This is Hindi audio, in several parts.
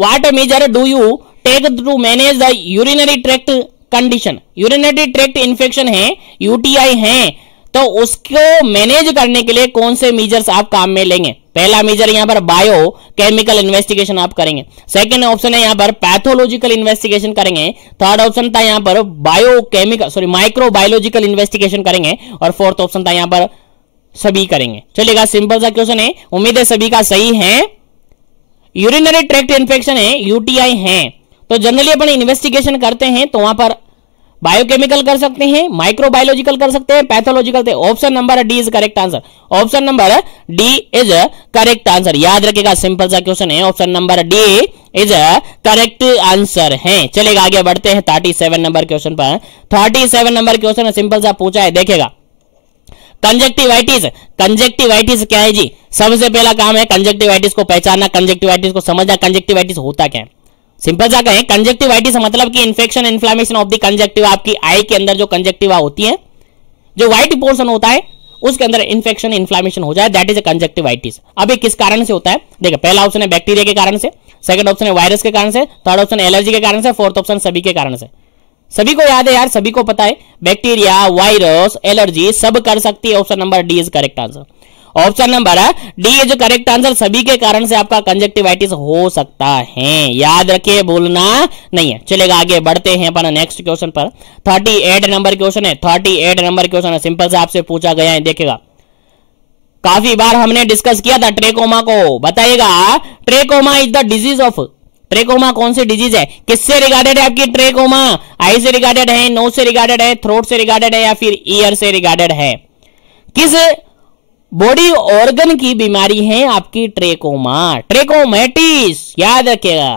What measure do you take to manage the urinary tract condition? Urinary tract infection है, यूटीआई है, तो उसको मैनेज करने के लिए कौन से मेजर्स आप काम में लेंगे? पहला मेजर यहां पर बायो केमिकल इन्वेस्टिगेशन आप करेंगे, सेकंड ऑप्शन है यहां पर पैथोलॉजिकल इन्वेस्टिगेशन करेंगे, थर्ड ऑप्शन था यहां पर माइक्रोबायोलॉजिकल इन्वेस्टिगेशन करेंगे, और फोर्थ ऑप्शन था यहां पर सभी करेंगे। चलेगा, सिंपल सा क्वेश्चन है, उम्मीद है सभी का सही है। यूरिनरी ट्रैक्ट इन्फेक्शन है, यूटीआई है, तो जनरली अपन इन्वेस्टिगेशन करते हैं तो वहां पर बायोकेमिकल कर सकते हैं, माइक्रोबायोलॉजिकल कर सकते हैं, pathological. Option number D is correct answer. Option number D is correct answer. याद रखिएगा, सिंपल सा क्वेश्चन है, option number D is correct answer है। चलेगा, आगे बढ़ते हैं 37 नंबर क्वेश्चन पर। 37 नंबर क्वेश्चन सिंपल सा पूछा है, देखेगा। कंजक्टिवाइटिस, कंजक्टिवाइटिस क्या है जी? सबसे पहला काम है कंजक्टिवाइटिस को पहचानना, कंजक्टिवाइटिस को समझना, कंजक्टिवाइटिस होता क्या है। सिंपल सा कहें, कंजक्टिवाइटिस मतलब कि infection inflammation of the conjunctiva, आपकी आई के अंदर जो कंजक्टिवा होती है, जो व्हाइट पोर्शन होता है उसके अंदर इन्फेक्शन इन्फ्लेमेशन हो जाए, दैट इज अ कंजक्टिवाइटिस। अब ये किस कारण से होता है? देखिए, पहला ऑप्शन है बैक्टीरिया के कारण से, सेकंड ऑप्शन है वायरस के कारण से, थर्ड ऑप्शन एलर्जी के कारण से, फोर्थ ऑप्शन सभी के कारण से। सभी को याद है यार, सभी को पता है, बैक्टीरिया, वायरस, एलर्जी सब कर सकती है। Option number D is correct answer. Option number D is correct answer. सभी के कारण से आपका कंजक्टिवाइटिस हो सकता है, याद रखिए, भूलना नहीं है। चलेगा, आगे बढ़ते हैं अपन नेक्स्ट क्वेश्चन पर। 38 नंबर क्वेश्चन है, 38 नंबर क्वेश्चन है, सिंपल से आपसे पूछा गया है, देखेगा। काफी बार हमने डिस्कस किया था ट्रेकोमा को, बताइएगा trachoma is the disease of, trachoma कौन सी डिजीज है, किससे रिगार्डेड है आपकी ट्रेकोमा? आई से रिगार्डेड है, नोज से रिगार्डेड है, थ्रोट से रिगार्डेड है, या फिर ईयर से रिगार्डेड है? किस बॉडी ऑर्गन की बीमारी है आपकी ट्रेकोमा? ट्रेकोमेटिस, याद रखिएगा।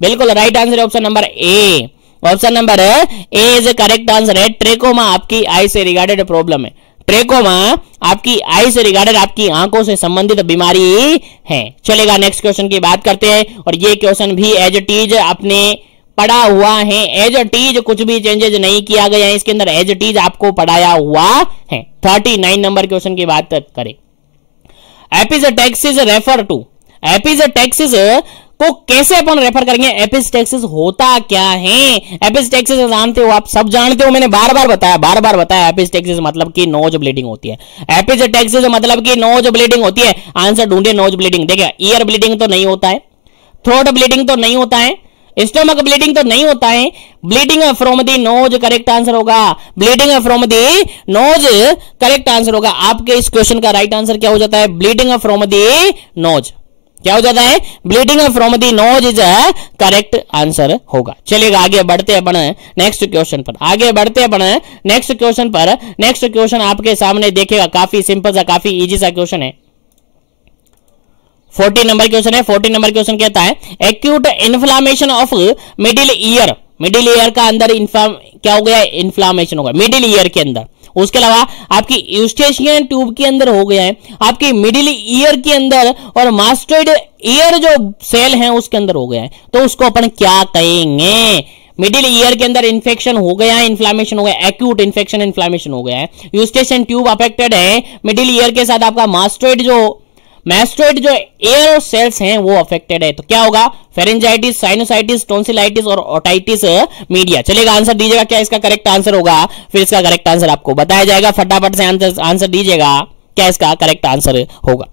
बिल्कुल राइट आंसर है option number A. Option number A is correct answer है। ट्रेकोमा आपकी आई से रिगार्डेड प्रॉब्लम है। ट्रेकोमा आपकी आई से रिगार्डेड, आपकी आंखों से संबंधित बीमारी है। चलेगा, नेक्स्ट क्वेश्चन की बात करते हैं, और ये क्वेश्चन भी एज इट इज आपने पढ़ा हुआ है, एज इट इज, कुछ भी चेंजेस नहीं किया गया है इसके अंदर, एज इट इज आपको पढ़ाया हुआ है। 39 नंबर क्वेश्चन की बात करें। एपिस्टैक्सिस रेफर टू, एपिस्टैक्सिस को कैसे अपन रेफर करेंगे? एपिस्टैक्सिस होता क्या है? एपिस्टैक्सिस जानते हो आप, सब जानते हो, मैंने बार बार बताया। एपिस्टैक्सिस मतलब कि नोज ब्लीडिंग होती है। एपिस्टैक्सिस मतलब कि नोज ब्लीडिंग होती है। आंसर ढूंढिए, नोज ब्लीडिंग। देखिए, ईयर ब्लीडिंग तो नहीं होता है, थ्रोट ब्लीडिंग तो नहीं होता है, स्टोमक ब्लीडिंग तो नहीं होता है, bleeding from the nose correct answer होगा। Bleeding from the nose correct answer होगा। आपके इस क्वेश्चन का राइट आंसर क्या हो जाता है? Bleeding from the knows. क्या हो जाता है? Bleeding from the knows is correct answer होगा। चलिएगा, आगे बढ़ते हैं अपन नेक्स्ट क्वेश्चन पर। आगे बढ़ते हैं अपन नेक्स्ट क्वेश्चन पर। नेक्स्ट क्वेश्चन आपके सामने देखेगा, काफी सिंपल सा, काफी इजी सा क्वेश्चन है। 40 नंबर क्वेश्चन है। 40 नंबर क्वेश्चन कहता है, acute inflammation of middle ear. Middle ear का अंदर क्या हो गया? इन्फ्लामेशन हो गया मिडिल ईयर के अंदर। उसके अलावा आपकी यूस्टेशियन ट्यूब के अंदर हो गया है, आपकी मिडिल ईयर के अंदर, और मास्टर्ड ईयर जो सेल है उसके अंदर हो गया है, तो उसको अपन क्या कहेंगे? मिडिल ईयर के अंदर इन्फेक्शन हो गया है, इन्फ्लामेशन हो गया, एक्यूट इन्फेक्शन इन्फ्लामेशन हो गया है, यूस्टेशियन ट्यूब अफेक्टेड है, मिडिल ईयर के साथ आपका मास्टर्ड जो एयर सेल्स हैं वो अफेक्टेड है, तो क्या होगा? फेरेंजाइटिस, साइनोसाइटिस, टॉन्सिलाइटिस और ओटाइटिस मीडिया। चलेगा, आंसर दीजिएगा, क्या इसका करेक्ट आंसर होगा? फिर इसका करेक्ट आंसर आपको बताया जाएगा। फटाफट से आंसर दीजिएगा, क्या इसका करेक्ट आंसर होगा।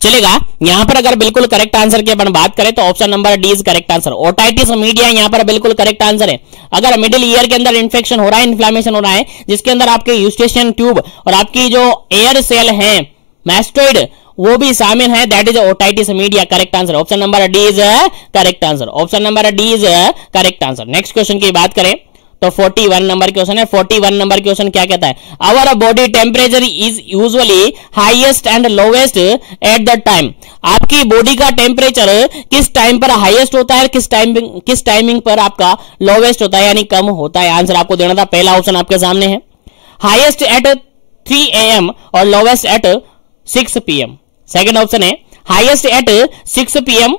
चलेगा, यहां पर अगर बिल्कुल करेक्ट आंसर की अपन बात करें तो option number D is correct answer. Otitis media यहां पर बिल्कुल करेक्ट आंसर है। अगर मिडिल ईयर के अंदर इन्फेक्शन हो रहा है, इन्फ्लेमेशन हो रहा है, जिसके अंदर आपके यूस्टेशियन ट्यूब और आपकी जो एयर सेल है मैस्टोइड वो भी शामिल है, that is otitis media. Correct answer option number D is correct answer. Option number D is correct answer. Next question की बात करें तो 41 नंबर क्वेश्चन है। 41 नंबर क्वेश्चन क्या कहता है? Our body temperature is usually highest and lowest at the time. आपकी बॉडी का टेम्परेचर किस टाइम पर हाईएस्ट होता है, किस टाइमिंग पर आपका लोवेस्ट होता है, यानी कम होता है? आंसर आपको देना था। पहला ऑप्शन आपके सामने है, हाईएस्ट एट 3 AM और lowest at 6 PM। Second option है, हाईएस्ट एट 6 PM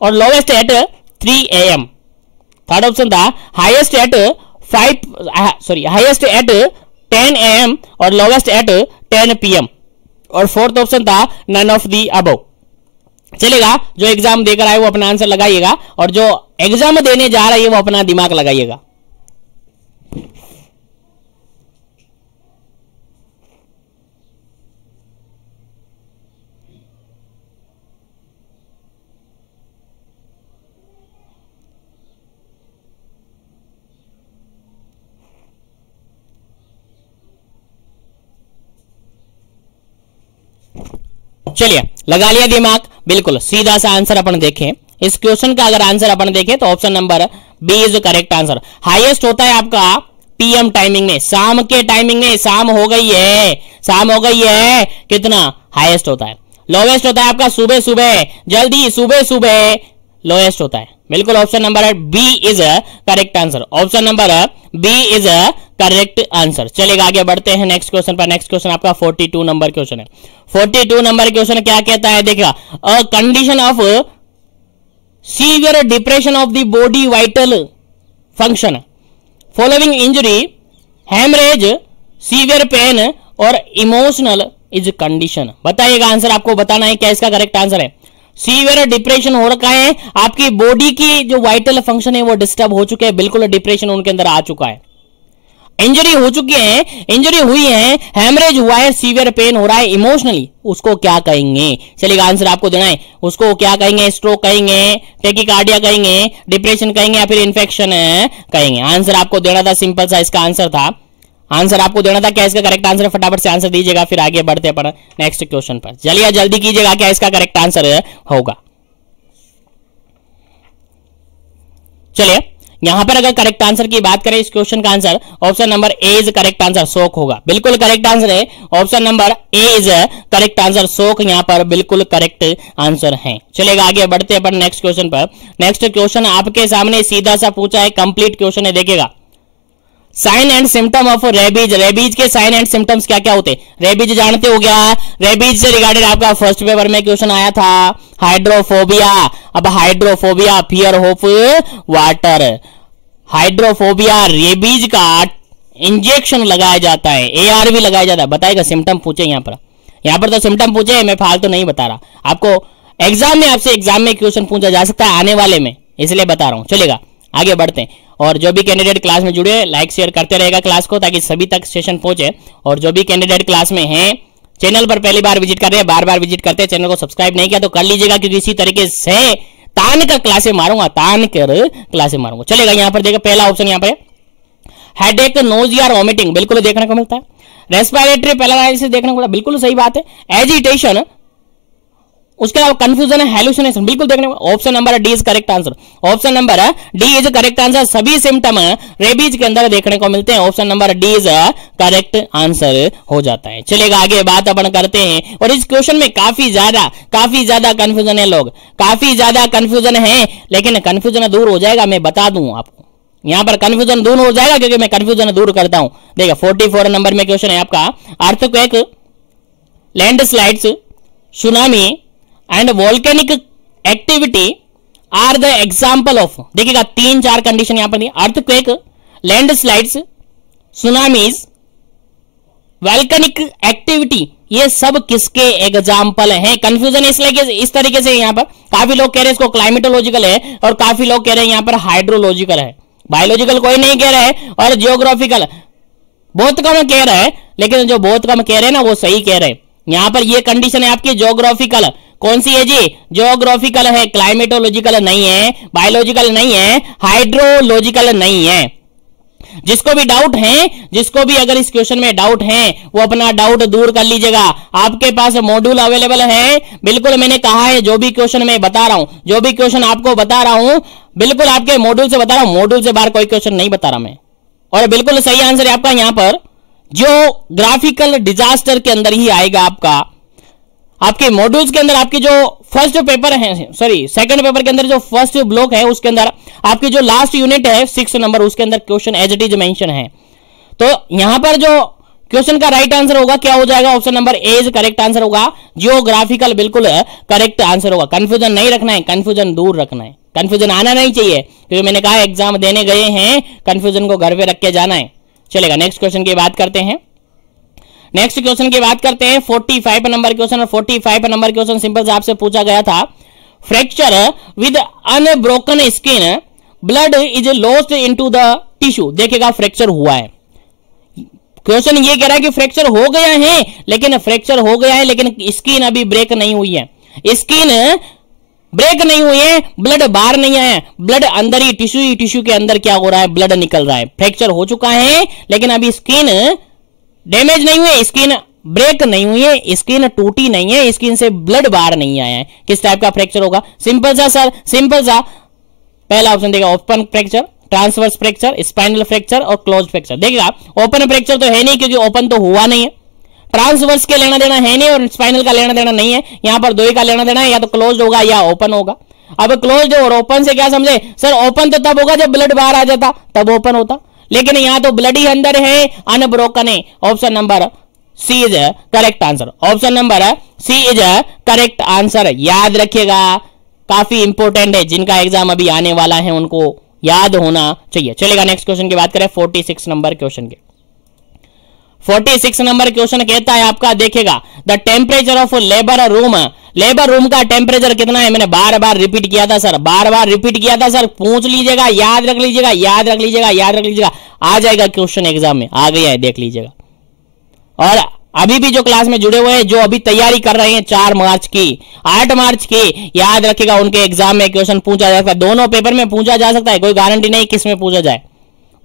और lowest at 3 AM। Third option था, हाईएस्ट एट 10 AM और लोवेस्ट एट 10 PM। और फोर्थ ऑप्शन था नन ऑफ दी अबव। चलेगा, जो एग्जाम देकर आए वो अपना आंसर लगाइएगा और जो एग्जाम देने जा रहा है वो अपना दिमाग लगाइएगा। चलिए, लगा लिया दिमाग, बिल्कुल सीधा सा आंसर अपन देखें इस क्वेश्चन का। अगर आंसर अपन देखें तो option number B is correct answer. Highest होता है आपका पीएम टाइमिंग में, शाम के टाइमिंग में। शाम हो गई है, शाम हो गई है, कितना हाईएस्ट होता है। लोवेस्ट होता है आपका सुबह सुबह, जल्दी सुबह सुबह लोएस्ट होता है। बिल्कुल option number B is correct answer. Option number B is correct answer. चलेगा, आगे बढ़ते हैं नेक्स्ट क्वेश्चन पर। नेक्स्ट क्वेश्चन आपका 42 नंबर क्वेश्चन है। 42 नंबर क्वेश्चन क्या कहता है, देखिएगा, a condition of severe depression of the body vital function following injury, haemorrhage, severe pain और इमोशनल इज कंडीशन। बताइएगा, आंसर आपको बताना है क्या इसका करेक्ट आंसर है। सीवियर डिप्रेशन हो रखा है, आपकी बॉडी की जो वाइटल फंक्शन है वो डिस्टर्ब हो चुके हैं, बिल्कुल डिप्रेशन उनके अंदर आ चुका है, इंजरी हो चुकी है, इंजरी हुई है, हेमरेज हुआ है, सीवियर पेन हो रहा है, इमोशनली उसको क्या कहेंगे। चलिएगा, आंसर आपको देना है, उसको क्या कहेंगे, स्ट्रोक कहेंगे, टेकिकार्डिया कहेंगे, डिप्रेशन कहेंगे या फिर इन्फेक्शन कहेंगे। आंसर आपको देना था, सिंपल सा इसका आंसर था। आंसर आपको देना था, क्या इसका करेक्ट आंसर है, फटाफट से आंसर दीजिएगा, फिर आगे बढ़ते अपन नेक्स्ट क्वेश्चन पर। चलिए जल्दी कीजिएगा, क्या इसका करेक्ट आंसर होगा। चलिए, यहां पर अगर करेक्ट आंसर की बात करें इस क्वेश्चन का answer option number A is correct answer, शोक होगा। बिल्कुल करेक्ट आंसर है, option number A is correct answer, शोक यहां पर बिल्कुल करेक्ट आंसर है। चलेगा, आगे बढ़ते हैं अपन नेक्स्ट क्वेश्चन पर। नेक्स्ट क्वेश्चन आपके सामने सीधा सा पूछा है, कंप्लीट क्वेश्चन है, देखिएगा। Sign and symptom of rabies, rabies के साइन एंड सिम्टम्स क्या क्या होते हैं। रेबीज जानते हो क्या, रेबीज से रिगार्डेड आपका फर्स्ट पेपर में क्वेश्चन आया था, हाइड्रोफोबिया। अब hydrophobia fear of water, hydrophobia rabies का इंजेक्शन लगाया जाता है, ARV लगाया जाता है। बताएगा, सिम्टम पूछे यहाँ पर तो सिम्टम पूछे, मैं फालतू नहीं बता रहा आपको। एग्जाम में आपसे एग्जाम में क्वेश्चन पूछा जा सकता है आने वाले में, इसलिए बता रहा हूं। चलेगा, आगे बढ़ते हैं। और जो भी कैंडिडेट क्लास में जुड़े लाइक शेयर करते रहेगा क्लास को, ताकि सभी तक सेशन पहुंचे। और जो भी कैंडिडेट क्लास में हैं, चैनल पर पहली बार विजिट कर रहे हैं, बार बार विजिट करते हैं, चैनल को सब्सक्राइब नहीं किया तो कर लीजिएगा, क्योंकि इसी तरीके से तान कर क्लासे मारूंगा, तान कर क्लासे मारूंगा। चलेगा, यहां पर देखिए पहला ऑप्शन यहां पर हेडेक, नोजिया, वॉमिटिंग, बिल्कुल देखने को मिलता है। रेस्पिरेटरी पैरालाइसिस देखने को मिलता है, बिल्कुल सही बात है। एजिटेशन, उसके अलावा कंफ्यूजन है, हेलुसिनेशन, बिल्कुल देखने को। Option number D is correct answer, option number D is correct answer. सभी सिम्टम रेबीज के अंदर देखने को मिलते हैं, option number D is correct answer हो जाता है। चलेगा, आगे बात अपन करते हैं। और इस क्वेश्चन में काफी ज्यादा कंफ्यूजन है, लोग काफी ज्यादा कंफ्यूजन है, लेकिन कंफ्यूजन दूर हो जाएगा, मैं बता दूं आपको। यहां पर कंफ्यूजन दूर हो जाएगा, क्योंकि मैं कंफ्यूजन दूर करता हूं। देखिए, 44 नंबर में क्वेश्चन है आपका, earthquake, landslides, tsunami and volcanic activity are the example of. देखिएगा, 3-4 कंडीशन यहां पर the, earthquake, landslides, tsunamis, volcanic activity, ये सब किसके एग्जाम्पल हैं। कंफ्यूजन इसलिए इस तरीके से यहां पर काफी लोग कह रहे हैं इसको क्लाइमेटोलॉजिकल है, और काफी लोग कह रहे हैं यहां पर हाइड्रोलॉजिकल है। बायोलॉजिकल कोई नहीं कह रहा है, और जियोग्राफिकल बहुत कम कह रहा है, लेकिन जो बहुत कम कह रहे हैं ना वो सही कह रहे हैं। यहां पर ये कंडीशन है आपकी जियोग्राफिकल, कौन सी है जी, जियोग्राफिकल है, क्लाइमेटोलॉजिकल नहीं है, बायोलॉजिकल नहीं है, हाइड्रोलॉजिकल नहीं है। जिसको भी डाउट है, जिसको भी अगर इस क्वेश्चन में डाउट है, वो अपना डाउट दूर कर लीजिएगा। आपके पास मॉड्यूल अवेलेबल है, बिल्कुल मैंने कहा है, जो भी क्वेश्चन मैं बता रहा हूं, जो भी क्वेश्चन आपको बता रहा हूं, बिल्कुल आपके मॉड्यूल से बता रहा हूं, मॉड्यूल से बाहर कोई क्वेश्चन नहीं बता रहा मैं। और बिल्कुल सही आंसर है आपका यहां पर जियोग्राफिकल डिजास्टर के अंदर ही आएगा आपका। आपके मॉड्यूल्स के अंदर आपके जो फर्स्ट पेपर है, सॉरी सेकंड पेपर के अंदर जो फर्स्ट ब्लॉक है, उसके अंदर आपकी जो लास्ट यूनिट है 6 नंबर, उसके अंदर question as it is mention है। तो यहां पर जो क्वेश्चन का राइट आंसर होगा क्या हो जाएगा, option number A is correct answer होगा, जियोग्राफिकल बिल्कुल करेक्ट आंसर होगा। कंफ्यूजन नहीं रखना है, कंफ्यूजन दूर रखना है, कंफ्यूजन आना नहीं चाहिए, क्योंकि मैंने कहा एग्जाम देने गए हैं, कंफ्यूजन को घर पे रख के जाना है। चलेगा, नेक्स्ट क्वेश्चन की बात करते हैं। नेक्स्ट क्वेश्चन की बात करते हैं 45 नंबर क्वेश्चन। और 45 नंबर क्वेश्चन सिंपल से आपसे पूछा गया था, fracture with unbroken skin, blood is lost into the tissue. देखिएगा फ्रैक्चर हुआ है, क्वेश्चन ये कह रहा है कि फ्रैक्चर हो गया है, लेकिन फ्रैक्चर हो गया है लेकिन स्किन अभी ब्रेक नहीं हुई है, स्किन ब्रेक नहीं हुई है, ब्लड बाहर नहीं आया, ब्लड अंदर ही टिश्यू के अंदर क्या हो रहा है, ब्लड निकल रहा है। फ्रैक्चर हो चुका है लेकिन अभी स्किन डैमेज नहीं हुई है, स्किन ब्रेक नहीं हुई है, स्किन टूटी नहीं है, स्किन से ब्लड बाहर नहीं आया है। किस टाइप का फ्रैक्चर होगा? सिंपल सा सर, सिंपल सा पहला ऑप्शन देगा open fracture, transverse fracture, spinal fracture और क्लोज फ्रैक्चर। देखिएगा ओपन फ्रैक्चर तो है नहीं क्योंकि ओपन तो हुआ नहीं है, ट्रांसवर्स के लेना देना है नहीं और स्पाइनल का लेना देना नहीं है, यहां पर दो ही का लेना देना है, या तो क्लोज होगा या ओपन होगा। अब क्लोज और ओपन से क्या समझे सर? ओपन तो तब होगा जब ब्लड बाहर आ जाता, तब ओपन होता, लेकिन यहां तो ब्लड ही अंदर है, अनब्रोकन है। Option number C is correct answer. Option number C is correct answer. याद रखिएगा, काफी इंपोर्टेंट है, जिनका एग्जाम अभी आने वाला है उनको याद होना चाहिए। चलेगा नेक्स्ट क्वेश्चन की बात करें 46 नंबर क्वेश्चन के। 46 नंबर क्वेश्चन कहता है आपका, देखिएगा the temperature of labour room, labour room का टेम्परेचर कितना है? मैंने बार बार रिपीट किया था सर, बार बार रिपीट किया था सर, पूछ लीजिएगा, याद रख लीजिएगा, याद रख लीजिएगा, याद रख लीजिएगा, आ जाएगा क्वेश्चन एग्जाम में, आ गया है, देख लीजिएगा। और अभी भी जो क्लास में जुड़े हुए हैं, जो अभी तैयारी कर रहे हैं 4 मार्च की, 8 मार्च की, याद रखिएगा उनके एग्जाम में क्वेश्चन पूछा जा सकता है, दोनों पेपर में पूछा जा सकता है, कोई गारंटी नहीं किस में पूछा जाए,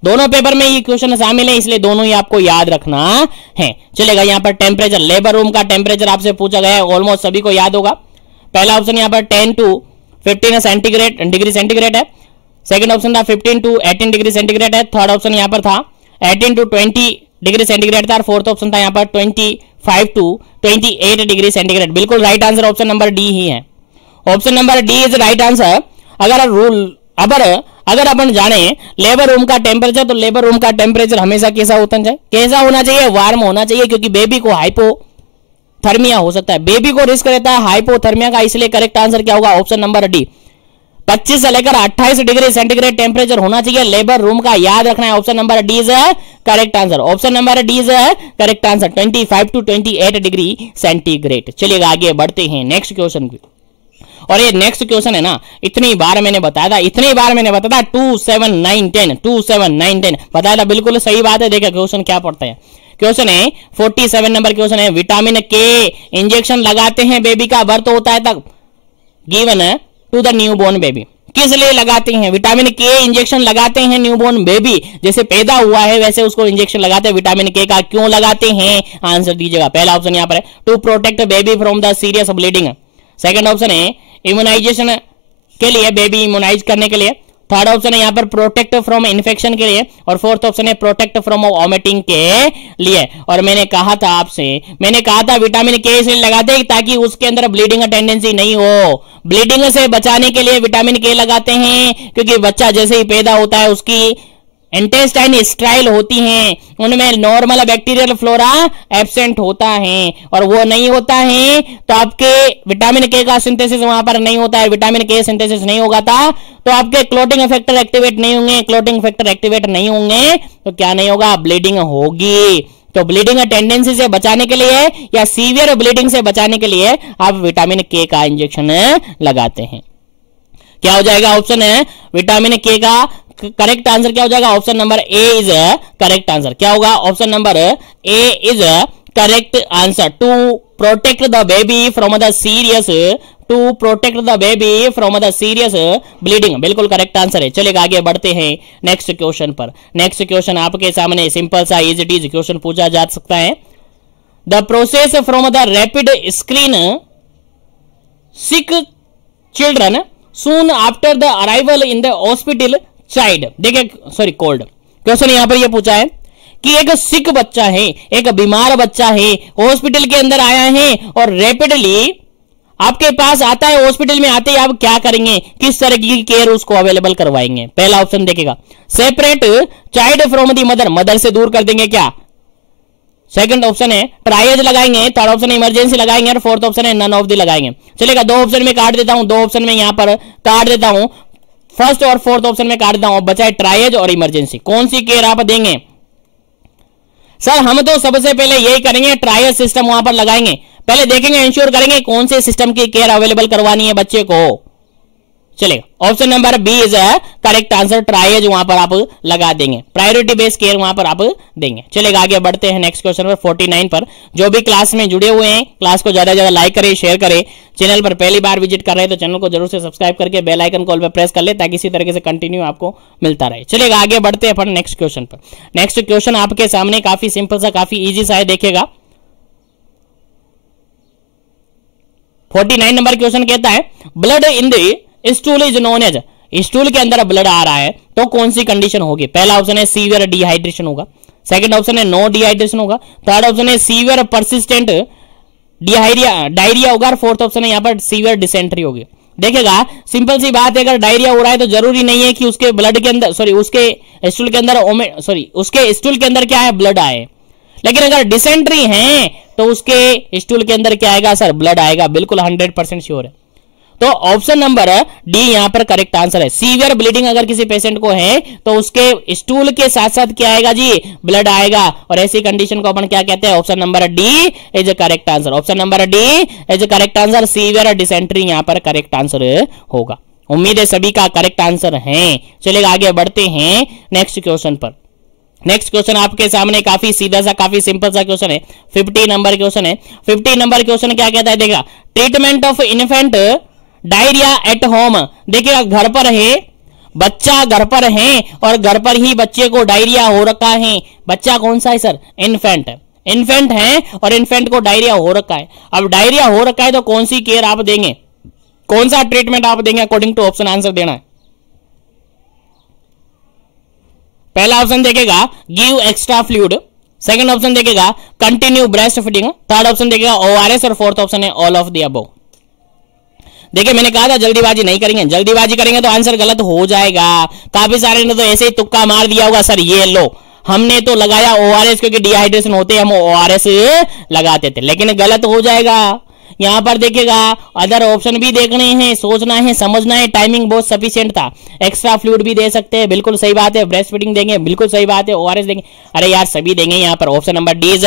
दोनों पेपर में ये क्वेश्चन शामिल है, इसलिए दोनों ही आपको याद रखना है। चलेगा यहाँ पर टेम्परेचर, लेबर रूम का टेम्परेचर आपसे पूछा गया है, ऑलमोस्ट सभी को याद होगा। पहला ऑप्शन यहाँ पर 10 to 15 सेंटीग्रेड डिग्री सेंटीग्रेड है, सेकंड ऑप्शन था 15 to 18 डिग्री सेंटीग्रेड है, थर्ड ऑप्शन यहाँ पर था 18 to 20 डिग्री सेंटीग्रेड था, और फोर्थ ऑप्शन था यहाँ पर 25 to 28 डिग्री सेंटीग्रेड। बिल्कुल right answer option number D ही है, option number D is right answer. अगर अपन जाने लेबर रूम का टेम्परेचर, तो लेबर रूम का टेम्परेचर हमेशा कैसा होना चाहिए? वार्म होना चाहिए, क्योंकि बेबी को हाइपोथर्मिया हो सकता है, बेबी को रिस्क रहता है हाइपोथर्मिया का, इसलिए करेक्ट आंसर क्या होगा? ऑप्शन नंबर डी, 25 से लेकर 28 डिग्री सेंटीग्रेड टेम्परेचर होना चाहिए लेबर रूम का, याद रखना है। Option number D is correct answer, option number D is correct answer, 25 to 28 degree centigrade. चलिएगा आगे बढ़ते हैं नेक्स्ट क्वेश्चन की। और ये नेक्स्ट क्वेश्चन है ना, इतनी बार मैंने बताया था 2 7 9 10 बताया था, बिल्कुल सही बात है। देखिए क्वेश्चन क्या पढ़ता है, क्वेश्चन है 47 नंबर क्वेश्चन है, विटामिन के इंजेक्शन लगाते हैं बेबी का बर्थ होता है तब, given to the newborn baby, किस लिए लगाते हैं? विटामिन के इंजेक्शन लगाते हैं न्यूबॉर्न बेबी, जैसे पैदा हुआ है वैसे उसको इंजेक्शन लगाते हैं विटामिन के का, क्यों लगाते हैं? आंसर दीजिएगा। पहला ऑप्शन यहाँ पर है to protect baby from the serious bleeding, second option है इम्यूनाइजेशन के लिए, बेबी इम्यूनाइज करने के लिए, थर्ड ऑप्शन है यहाँ पर प्रोटेक्ट फ्रॉम इन्फेक्शन के लिए, और फोर्थ ऑप्शन है प्रोटेक्ट फ्रॉम वॉमिटिंग के लिए। और मैंने कहा था विटामिन के इसलिए लगाते हैं ताकि उसके अंदर ब्लीडिंग टेंडेंसी नहीं हो, ब्लीडिंग से बचाने के लिए विटामिन के लगाते हैं, क्योंकि बच्चा जैसे ही पैदा होता है उसकी इंटेस्टाइन स्टेराइल होती हैं, उनमें नॉर्मल बैक्टीरियल फ्लोरा एब्सेंट होता है, और वो नहीं होता है तो आपके विटामिन के का सिंथेसिस वहां पर नहीं होता है, विटामिन के सिंथेसिस नहीं होगा था तो आपके क्लोटिंग फैक्टर एक्टिवेट नहीं होंगे, क्लोटिंग फैक्टर एक्टिवेट नहीं होंगे तो क्या नहीं होगा? ब्लीडिंग होगी। तो ब्लीडिंग टेंडेंसी से बचाने के लिए या सीवियर ब्लीडिंग से बचाने के लिए आप विटामिन के का इंजेक्शन लगाते हैं। क्या हो जाएगा? ऑप्शन है विटामिन के का करेक्ट आंसर क्या हो जाएगा? Option number A is correct answer. क्या होगा? Option number A is correct answer, to protect the baby from the serious bleeding, बिल्कुल करेक्ट आंसर है। चलेगा आगे बढ़ते हैं नेक्स्ट क्वेश्चन पर। नेक्स्ट क्वेश्चन आपके सामने सिंपल सा इज इट इज क्वेश्चन पूछा जा सकता है, the process from the rapid screen sick children soon after the arrival in the hospital child, देखिए सॉरी कोल्ड। क्वेश्चन यहां पर यह पूछा है कि एक सिक बच्चा है, एक बीमार बच्चा है, हॉस्पिटल के अंदर आया है और रैपिडली आपके पास आता है, हॉस्पिटल में आते ही आप क्या करेंगे? किस तरह की केयर उसको अवेलेबल करवाएंगे? पहला ऑप्शन देखेगा separate child from the mother, mother से दूर कर देंगे क्या? सेकंड ऑप्शन है ट्रायज लगाएंगे, थर्ड ऑप्शन है इमरजेंसी लगाएंगे, और फोर्थ ऑप्शन है नन ऑफ दी लगाएंगे। चलेगा दो ऑप्शन में काट देता हूं, दो ऑप्शन में यहां पर काट देता हूं, फर्स्ट और फोर्थ ऑप्शन में काट देता हूं, बचा है ट्रायज और इमरजेंसी। कौन सी केयर आप देंगे? सर हम तो सबसे पहले यही करेंगे, ट्रायल सिस्टम वहां पर लगाएंगे, पहले देखेंगे, इंश्योर करेंगे कौन से सिस्टम की केयर अवेलेबल करवानी है बच्चे को। चलेगा, option number B is correct answer, triage वहां पर आप लगा देंगे, प्रायोरिटी बेस्ड केयर वहां पर आप देंगे। चलेगा, आगे बढ़ते हैं नेक्स्ट क्वेश्चन पर 49 पर। जो भी क्लास में जुड़े हुए हैं, क्लास को ज्यादा से ज्यादा लाइक करें, शेयर करें। चैनल पर पहली बार विजिट कर रहे हैं तो चैनल को जरूर से सब्सक्राइब करके बेल आइकन कॉल पर प्रेस कर ले, ताकि इसी तरीके से कंटिन्यू आपको मिलता रहे। चलेगा, आगे बढ़ते हैं अपन नेक्स्ट क्वेश्चन पर। नेक्स्ट क्वेश्चन आपके सामने काफी सिंपल सा, काफी इजी सा है, देखिएगा। 49 नंबर क्वेश्चन कहता है blood in the stool is known as, stool के अंदर ब्लड आ रहा है तो कौन सी कंडीशन होगी? पहला ऑप्शन है सीवियर डिहाइड्रेशन होगा, सेकंड ऑप्शन है नो डिहाइड्रेशन होगा, थर्ड ऑप्शन है सीवियर परसिस्टेंट डायरिया होगा, और फोर्थ ऑप्शन है यहाँ पर सीवियर डिसेंट्री होगी। देखिएगा, सिंपल सी बात है, अगर डायरिया हो रहा है तो जरूरी नहीं है कि उसके ब्लड के अंदर, सॉरी उसके स्टूल के अंदर, उसके स्टूल के अंदर क्या है, ब्लड आए। लेकिन अगर डिसेंट्री है तो उसके स्टूल के अंदर क्या आएगा सर, ब्लड आएगा, बिल्कुल 100% श्योर है। तो ऑप्शन नंबर डी यहां पर करेक्ट आंसर है। सीवियर ब्लीडिंग अगर किसी पेशेंट को है तो उसके स्टूल के साथ साथ क्या आएगा जी, ब्लड आएगा, और ऐसी कंडीशन को अपन क्या कहते हैं, option number D is correct answer. Option number D is correct answer, severe dysentery यहां पर करेक्ट आंसर होगा। उम्मीद है सभी का करेक्ट आंसर है। चलेगा, आगे बढ़ते हैं नेक्स्ट क्वेश्चन पर। नेक्स्ट क्वेश्चन आपके सामने काफी सीधा सा, काफी सिंपल सा क्वेश्चन है, 50 नंबर क्वेश्चन है। 50 नंबर क्वेश्चन क्या कहता है, देखा, treatment of infant diarrhoea at home. देखिएगा, घर पर है, बच्चा घर पर है और घर पर ही बच्चे को डायरिया हो रखा है। बच्चा कौन सा है सर, इन्फेंट, इन्फेंट है और इन्फेंट को डायरिया हो रखा है। अब डायरिया हो रखा है तो कौन सी केयर आप देंगे, कौन सा ट्रीटमेंट आप देंगे, अकॉर्डिंग टू ऑप्शन आंसर देना है। पहला ऑप्शन देखेगा give extra fluid, second option देखेगा continue breast feeding, third option देखेगा ओआरएस, और फोर्थ ऑप्शन है ऑल ऑफ द अबव। देखिए, मैंने कहा था जल्दीबाजी नहीं करेंगे, जल्दीबाजी करेंगे तो आंसर गलत हो जाएगा। काफी सारे ने तो ऐसे ही तुक्का मार दिया होगा, सर ये लो हमने तो लगाया ओआरएस क्योंकि डिहाइड्रेशन होते हम ओआरएस लगाते थे, लेकिन गलत हो जाएगा। यहां पर देखिएगा, अदर ऑप्शन भी देखने हैं, सोचना है, समझना है, टाइमिंग बहुत सफिशिएंट था। एक्स्ट्रा फ्लूइड भी दे सकते हैं, बिल्कुल सही बात है, ब्रेस्ट फीडिंग देंगे, बिल्कुल सही बात है, ओआरएस देंगे, अरे यार सभी देंगे। यहां पर option number D is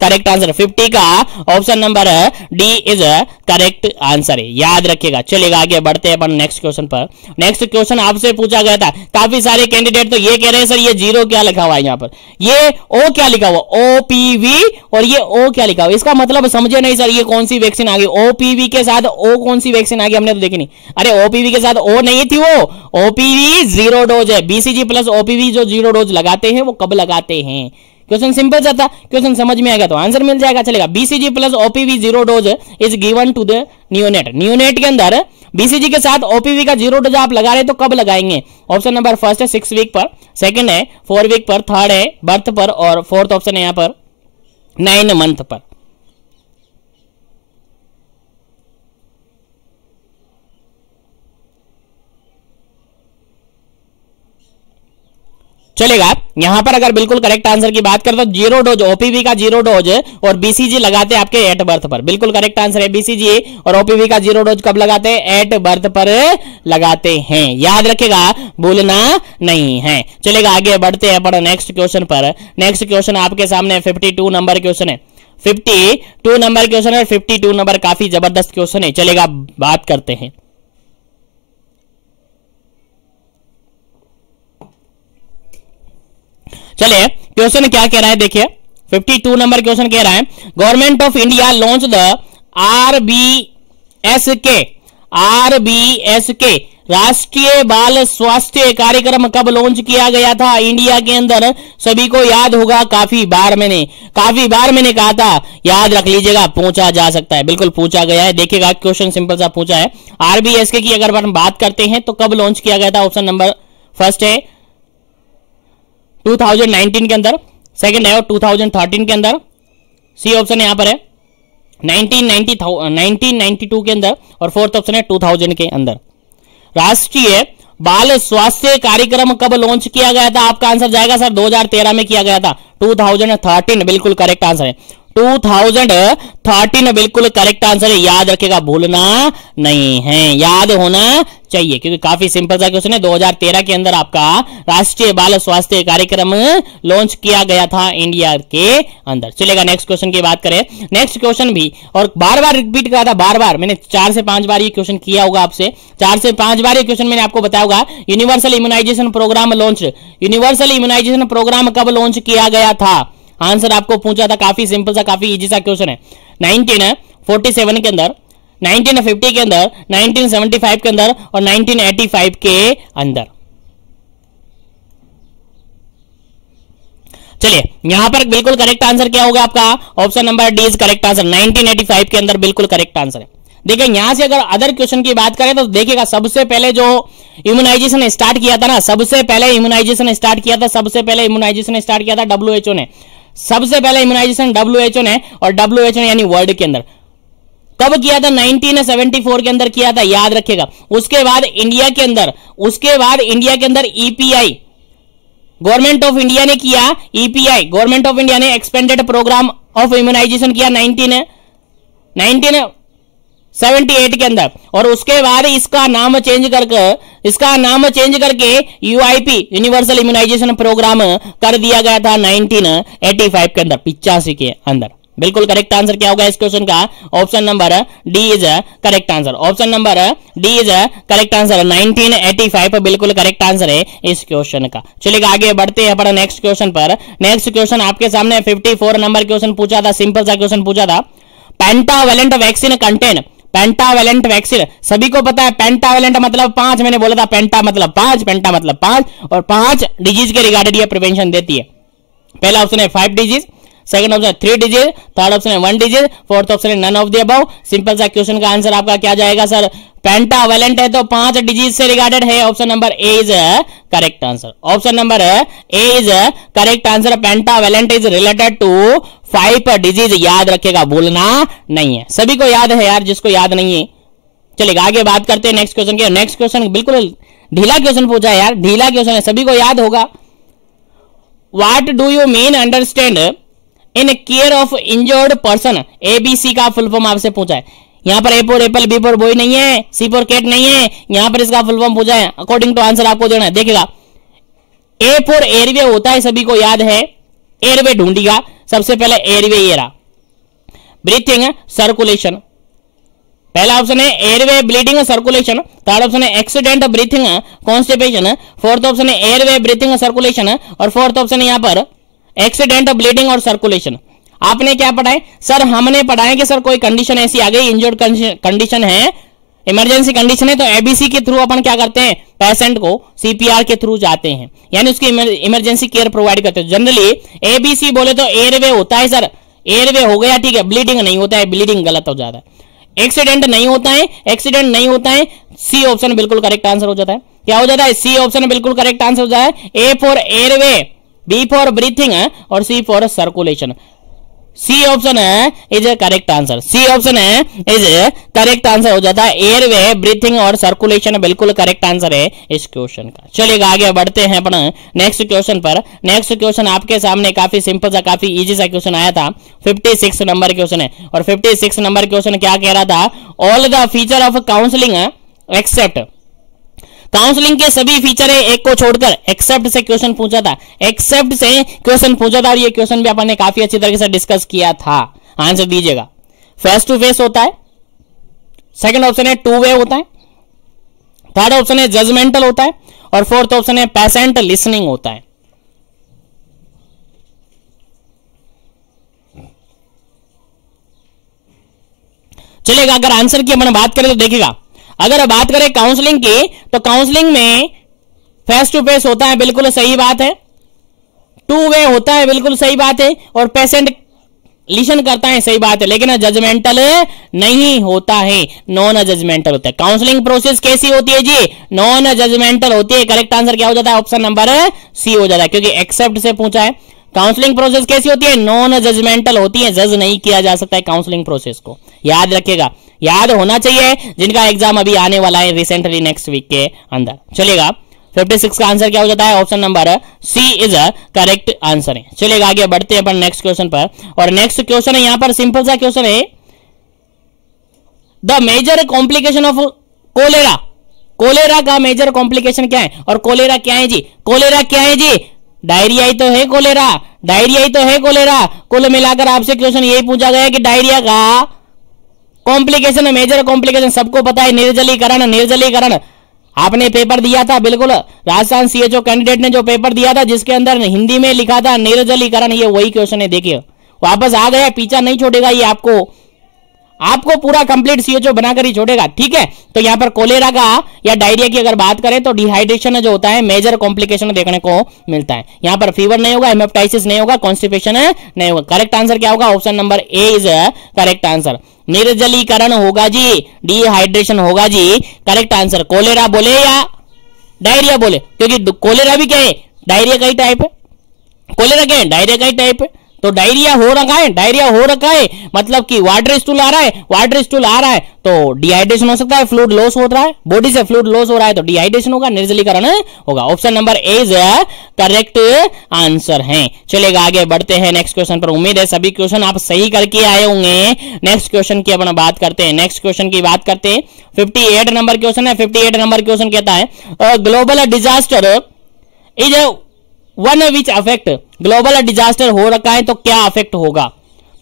correct answer, 50 का option number D is correct answer है, याद रखिएगा। चलेगा, आगे बढ़ते हैं अपन नेक्स्ट क्वेश्चन पर। नेक्स्ट क्वेश्चन आपसे पूछा गया था, काफी सारे कैंडिडेट तो ये कह रहे हैं सर ये जीरो क्या लिखा हुआ है, यहाँ पर ये ओ क्या लिखा हुआ, ओपीवी, और ये ओ क्या लिखा हुआ, इसका मतलब समझे नहीं सर, ये कौन सी वैक्सीन आ गई, ओपीवी के साथ ओ कौन सी वैक्सीन आ गई, हमने तो देखी नहीं। अरे ओपीवी के साथ ओ नहीं थी, वो ओपीवी जीरो डोज है। बीसीजी प्लस ओपीवी जो जीरो डोज लगाते हैं वो कब लगाते हैं, क्वेश्चन सिंपल सा था, क्वेश्चन समझ में आएगा तो आंसर मिल जाएगा। चलेगा, BCG plus OPV zero dose is given to the neonate, neonate के अंदर बीसीजी के साथ ओपीवी का जीरो डोज आप लगा रहे तो कब लगाएंगे? ऑप्शन नंबर फर्स्ट है 6 वीक पर, सेकंड है 4 वीक पर, थर्ड है बर्थ पर, और फोर्थ ऑप्शन है यहां पर 9 मंथ पर। चलेगा, यहां पर अगर बिल्कुल करेक्ट आंसर की बात करें तो जीरो डोज, ओपीवी का जीरो डोज और बीसीजी लगाते हैं आपके एट बर्थ पर, बिल्कुल करेक्ट आंसर है। बीसीजी और ओपीवी का जीरो डोज कब लगाते हैं? एट बर्थ पर लगाते हैं, याद रखेगा, भूलना नहीं है। चलेगा, आगे बढ़ते हैं पर नेक्स्ट क्वेश्चन पर। नेक्स्ट क्वेश्चन आपके सामने 52 नंबर क्वेश्चन है, 52 नंबर क्वेश्चन है, 52 नंबर काफी जबरदस्त क्वेश्चन है। चलेगा, बात करते हैं। चलिए, क्वेश्चन क्या कह रहा है, देखिए 52 नंबर क्वेश्चन कह रहा है government of India launch the RBSK राष्ट्रीय बाल स्वास्थ्य कार्यक्रम कब लॉन्च किया गया था इंडिया के अंदर? सभी को याद होगा, काफी बार मैंने कहा था, याद रख लीजिएगा, पूछा जा सकता है, बिल्कुल पूछा गया है। देखिएगा, क्वेश्चन सिंपल सा पूछा है, आरबीएसके की अगर हम बात करते हैं तो कब लॉन्च किया गया था? ऑप्शन नंबर फर्स्ट है 2019 के अंदर, सेकंड है 2013 के अंदर, सी ऑप्शन यहां पर है 1992 के अंदर, और फोर्थ ऑप्शन है 2000 के अंदर। राष्ट्रीय बाल स्वास्थ्य कार्यक्रम कब लॉन्च किया गया था? आपका आंसर जाएगा सर 2013 में किया गया था, 2013, बिल्कुल करेक्ट आंसर है। 2013 बिल्कुल करेक्ट आंसर है, याद रखेगा, भूलना नहीं है, याद होना चाहिए, क्योंकि काफी सिंपल सा क्वेश्चन है। 2013 के अंदर आपका राष्ट्रीय बाल स्वास्थ्य कार्यक्रम लॉन्च किया गया था इंडिया के अंदर। चलेगा नेक्स्ट क्वेश्चन की बात करें। नेक्स्ट क्वेश्चन भी और बार बार रिपीट करा था, बार बार मैंने 4 से 5 बार ये क्वेश्चन किया होगा आपसे, 4 से 5 बार ये क्वेश्चन मैंने आपको बताया होगा। Universal immunisation programme launch, universal immunisation programme कब लॉन्च किया गया था? आंसर आपको पूछा था, काफी सिंपल सा, काफी इजी सा क्वेश्चन है। 1947 के अंदर, 1950 के अंदर, 1975 के अंदर और 1985 के अंदर। चलिए यहां पर बिल्कुल करेक्ट आंसर क्या होगा आपका? Option number D is correct answer, 1985 के अंदर बिल्कुल करेक्ट आंसर है। देखिए यहां से अगर अदर क्वेश्चन की बात करें तो देखिएगा, सबसे पहले जो इम्यूनाइजेशन स्टार्ट किया था ना, सबसे पहले इम्यूनाइजेशन स्टार्ट किया था, सबसे पहले इम्यूनाइजेशन स्टार्ट किया था WHO ने, सबसे पहले इम्यूनाइजेशन WHO ने, और WHO यानी वर्ल्ड के अंदर कब किया था? 1974 के अंदर किया था, याद रखिएगा। उसके बाद इंडिया के अंदर, उसके बाद इंडिया के अंदर EPI, गवर्नमेंट ऑफ इंडिया ने किया, EPI गवर्नमेंट ऑफ इंडिया ने एक्सपेंडेड प्रोग्राम ऑफ इम्यूनाइजेशन किया 1978 के अंदर, और उसके बाद इसका नाम चेंज करके UIP यूनिवर्सल इम्यूनाइजेशन प्रोग्राम कर दिया गया था 1985 के अंदर, 85 के अंदर। बिल्कुल करेक्ट आंसर क्या होगा इस क्वेश्चन का? Option number D is correct answer, option number D is correct answer, 1985 बिल्कुल करेक्ट आंसर है इस क्वेश्चन का। चलिए आगे बढ़ते हैं पर नेक्स्ट क्वेश्चन पर। नेक्स्ट क्वेश्चन आपके सामने 54 नंबर क्वेश्चन पूछा था, सिंपल सा क्वेश्चन पूछा था। Pentavalent vaccine contain, pentavalent vaccine सभी को पता है, पेंटावेलेंट मतलब 5, मैंने बोला था पेंटा मतलब 5, पेंटा मतलब 5, और 5 डिजीज के रिगार्डेड ये प्रिवेंशन देती है। पहला ऑप्शन है 5 डिजीज, सेकंड ऑप्शन है 3 डिजीज, थर्ड ऑप्शन है 1 डिजीज, फोर्थ ऑप्शन है none of the above. Simple सा क्वेश्चन का आंसर आपका क्या जाएगा सर? पेंटावेलेंट है तो 5 डिजीज से रिगार्डेड है, option number A is correct answer, option number A is correct answer. Pentavalent is related to 5 disease, याद रखेगा, भूलना नहीं है। सभी को याद है यार, जिसको याद नहीं है। चलेगा आगे बात करते हैं नेक्स्ट क्वेश्चन की। नेक्स्ट क्वेश्चन बिल्कुल ढीला क्वेश्चन पूछा है यार, ढीला क्वेश्चन है, सभी को याद होगा। What do you mean understand in care of injured person? ABC का फुल फॉर्म आपसे पूछा है। यहां पर A for Apple, B for boy नहीं है, C फॉर कैट नहीं है, यहां पर इसका फुल फॉर्म पूछा है। अकॉर्डिंग टू आंसर आपको देना है। देखिएगा A फॉर एयरवे होता है, सभी को याद है, एयरवे ढूंढिएगा। सबसे पहले एयरवे ये रहा, ब्रीथिंग सर्कुलेशन, पहला ऑप्शन है airway bleeding circulation, third option है accident breathing constipation, fourth option है एयरवे ब्रीथिंग सर्कुलेशन, और फोर्थ ऑप्शन है यहां पर एक्सीडेंट ब्लीडिंग और सर्कुलेशन। आपने क्या पढ़ा है सर? हमने पढ़ा है कि सर कोई कंडीशन ऐसी आ गई, इंजर्ड कंडीशन है, इमरजेंसी कंडीशन है, तो ABC के थ्रू अपन क्या करते हैं? पेशेंट को CPR के थ्रू जाते हैं, यानी उसकी इमरजेंसी केयर प्रोवाइड करते हैं। जनरली ABC बोले तो एयरवे होता है सर, एयरवे हो गया, ठीक है। ब्लीडिंग नहीं होता है, ब्लीडिंग गलत हो जाता है। एक्सीडेंट नहीं होता है, एक्सीडेंट नहीं होता है, C ऑप्शन बिल्कुल करेक्ट आंसर हो जाता है। क्या हो जाता है? C ऑप्शन बिल्कुल करेक्ट आंसर हो जाता है। A for airway, B for breathing और C for circulation. C option is correct answer, C option is correct answer हो जाता है। एयरवे, ब्रीथिंग और सर्कुलेशन बिल्कुल करेक्ट आंसर है इस क्वेश्चन का। चलिए आगे बढ़ते हैं अपन नेक्स्ट क्वेश्चन पर। नेक्स्ट क्वेश्चन आपके सामने काफी सिंपल सा, काफी इजी सा क्वेश्चन आया था। 56 नंबर क्वेश्चन है, और 56 नंबर क्वेश्चन क्या कह रहा था? All the feature of counselling except, counselling के सभी फीचर है एक को छोड़कर, एक्सेप्ट से क्वेश्चन पूछा था, एक्सेप्ट से क्वेश्चन पूछा था, और ये क्वेश्चन भी अपन ने काफी अच्छी तरीके से डिस्कस किया था। आंसर दीजिएगा। फेस टू फेस होता है, सेकंड ऑप्शन है 2 वे होता है, थर्ड ऑप्शन है जजमेंटल होता है, और फोर्थ ऑप्शन है पेशेंट लिसनिंग होता है। चलेगा अगर आंसर की अपन बात करें तो देखिएगा, अगर बात करें काउंसलिंग की तो काउंसलिंग में फेस टू फेस होता है, बिल्कुल सही बात है। 2 वे होता है, बिल्कुल सही बात है, और पेशेंट लिसन करता है, सही बात है, लेकिन जजमेंटल नहीं होता है, नॉन जजमेंटल होता है। काउंसलिंग प्रोसेस कैसी होती है जी? नॉन जजमेंटल होती है। करेक्ट आंसर क्या हो जाता है? ऑप्शन नंबर C हो जाता है, क्योंकि एक्सेप्ट से पूछा है। काउंसलिंग प्रोसेस कैसी होती है? नॉन जजमेंटल होती है, जज नहीं किया जा सकता है काउंसलिंग प्रोसेस को, याद रखिएगा, याद होना चाहिए, जिनका एग्जाम अभी आने वाला है रिसेंटली नेक्स्ट वीक के अंदर। चलेगा 56 का आंसर क्या हो जाता है? Option number C is a correct answer है। चलिए आगे बढ़ते हैं अपन नेक्स्ट क्वेश्चन पर, और नेक्स्ट क्वेश्चन है यहां पर सिंपल सा क्वेश्चन है, the major complication of cholera. Cholera का मेजर कॉम्प्लिकेशन क्या है? और कोलेरा क्या है जी? कोलेरा क्या है जी? डायरिया ही तो है कोलेरा, डायरिया ही तो है कोलेरा। कुल मिलाकर आपसे क्वेश्चन यही पूछा गया है कि डायरिया का कॉम्प्लिकेशन, मेजर कॉम्प्लिकेशन सबको पता है, निर्जलीकरण। निर्जलीकरण आपने पेपर दिया था, बिल्कुल राजस्थान सीएचओ कैंडिडेट ने जो पेपर दिया था जिसके अंदर हिंदी में लिखा था निर्जलीकरण, ये वही क्वेश्चन है। देखिए वापस आ गया, पीछा नहीं छोड़ेगा ये, आपको पूरा कंप्लीट सीएचओ बनाकर ही छोड़ेगा। ठीक है, तो यहां पर कोलेरा का या डायरिया की अगर बात करें तो डिहाइड्रेशन जो होता है मेजर कॉम्प्लिकेशन देखने को मिलता है। यहां पर फीवर नहीं होगा, हेमेप्टाइटिस नहीं होगा, कॉन्स्टिपेशन नहीं होगा। करेक्ट आंसर क्या होगा? Option number A is correct answer. निर्जलीकरण होगा जी, डिहाइड्रेशन होगा जी, करेक्ट आंसर। कोलेरा बोले या डायरिया बोले, क्योंकि कोलेरा भी क्या है? डायरिया का ही टाइप है। कोलेरा क्या है? डायरिया का ही टाइप है। तो डायरिया हो रखा है, डायरिया हो रखा है मतलब कि वाटर स्टूल आ रहा है, वाटर स्टूल आ रहा है तो डिहाइड्रेशन हो सकता है, फ्लूइड लॉस हो रहा है, बॉडी से फ्लूइड लॉस हो रहा है तो डिहाइड्रेशन होगा, निर्जलीकरण होगा। Option number A is correct answer है। चलेगा आगे बढ़ते हैं नेक्स्ट क्वेश्चन पर। उम्मीद है सभी क्वेश्चन आप सही करके आए होंगे। नेक्स्ट क्वेश्चन की अपन बात करते हैं, नेक्स्ट क्वेश्चन की बात करते हैं। 58 नंबर क्वेश्चन है। 58 नंबर क्वेश्चन कहता है global disaster is one which affect. Global disaster हो रखा है तो क्या अफेक्ट होगा?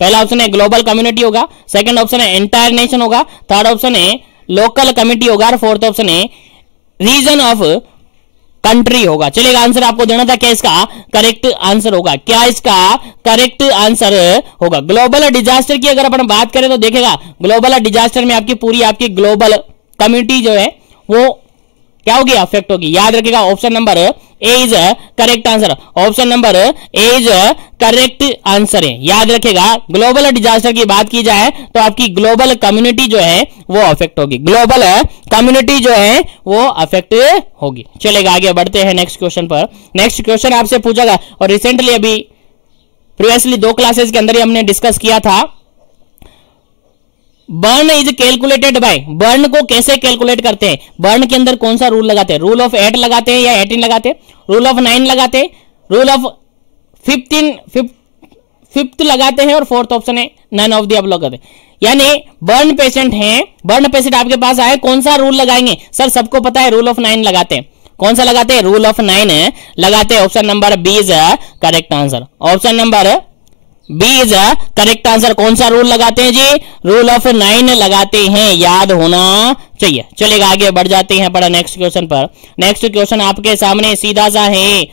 पहला ऑप्शन है ग्लोबल कम्युनिटी होगा, सेकंड ऑप्शन है एंटायर नेशन होगा, थर्ड ऑप्शन है लोकल कमिटी होगा, और फोर्थ ऑप्शन है रीजन ऑफ कंट्री होगा। चलेगा आंसर आपको देना था, क्या इसका करेक्ट आंसर होगा? क्या इसका करेक्ट आंसर होगा? ग्लोबल डिजास्टर की अगर अपन बात करें तो देखेगा ग्लोबल डिजास्टर में आपकी पूरी आपकी ग्लोबल कम्युनिटी जो है वो क्या होगी? अफेक्ट होगी। याद रखिएगा option number A is correct answer. Option number A is correct answer है। याद रखिएगा ग्लोबल डिजास्टर की बात की जाए तो आपकी ग्लोबल कम्युनिटी जो है वो अफेक्ट होगी, ग्लोबल कम्युनिटी जो है वो अफेक्ट होगी। चलेगा आगे बढ़ते हैं नेक्स्ट क्वेश्चन पर। नेक्स्ट क्वेश्चन आपसे पूछा गया और रिसेंटली अभी प्रीवियसली 2 क्लासेस के अंदर ही हमने डिस्कस किया था, burn is calculated by. Burn को कैसे कैलकुलेट करते हैं? बर्न के अंदर कौन सा रूल लगाते हैं? रूल ऑफ 8 लगाते हैं या 18 लगाते हैं? रूल ऑफ 9 लगाते हैं, रूल ऑफ 5th लगाते हैं, और फोर्थ ऑप्शन है नन ऑफ द अबव लगाते हैं। यानी बर्न पेशेंट हैं, बर्न पेशेंट आपके पास आए, कौन सा रूल लगाएंगे? सर सबको पता है रूल ऑफ 9 लगाते हैं। कौन सा लगाते हैं? रूल ऑफ 9 लगाते हैं। Option number B is correct answer. Option number B is correct answer. कौन सा रूल लगाते हैं जी? रूल ऑफ 9 लगाते हैं, याद होना चाहिए। चलेगा आगे बढ़ जाते हैं बड़ा नेक्स्ट क्वेश्चन पर। नेक्स्ट क्वेश्चन आपके सामने सीधा सा है,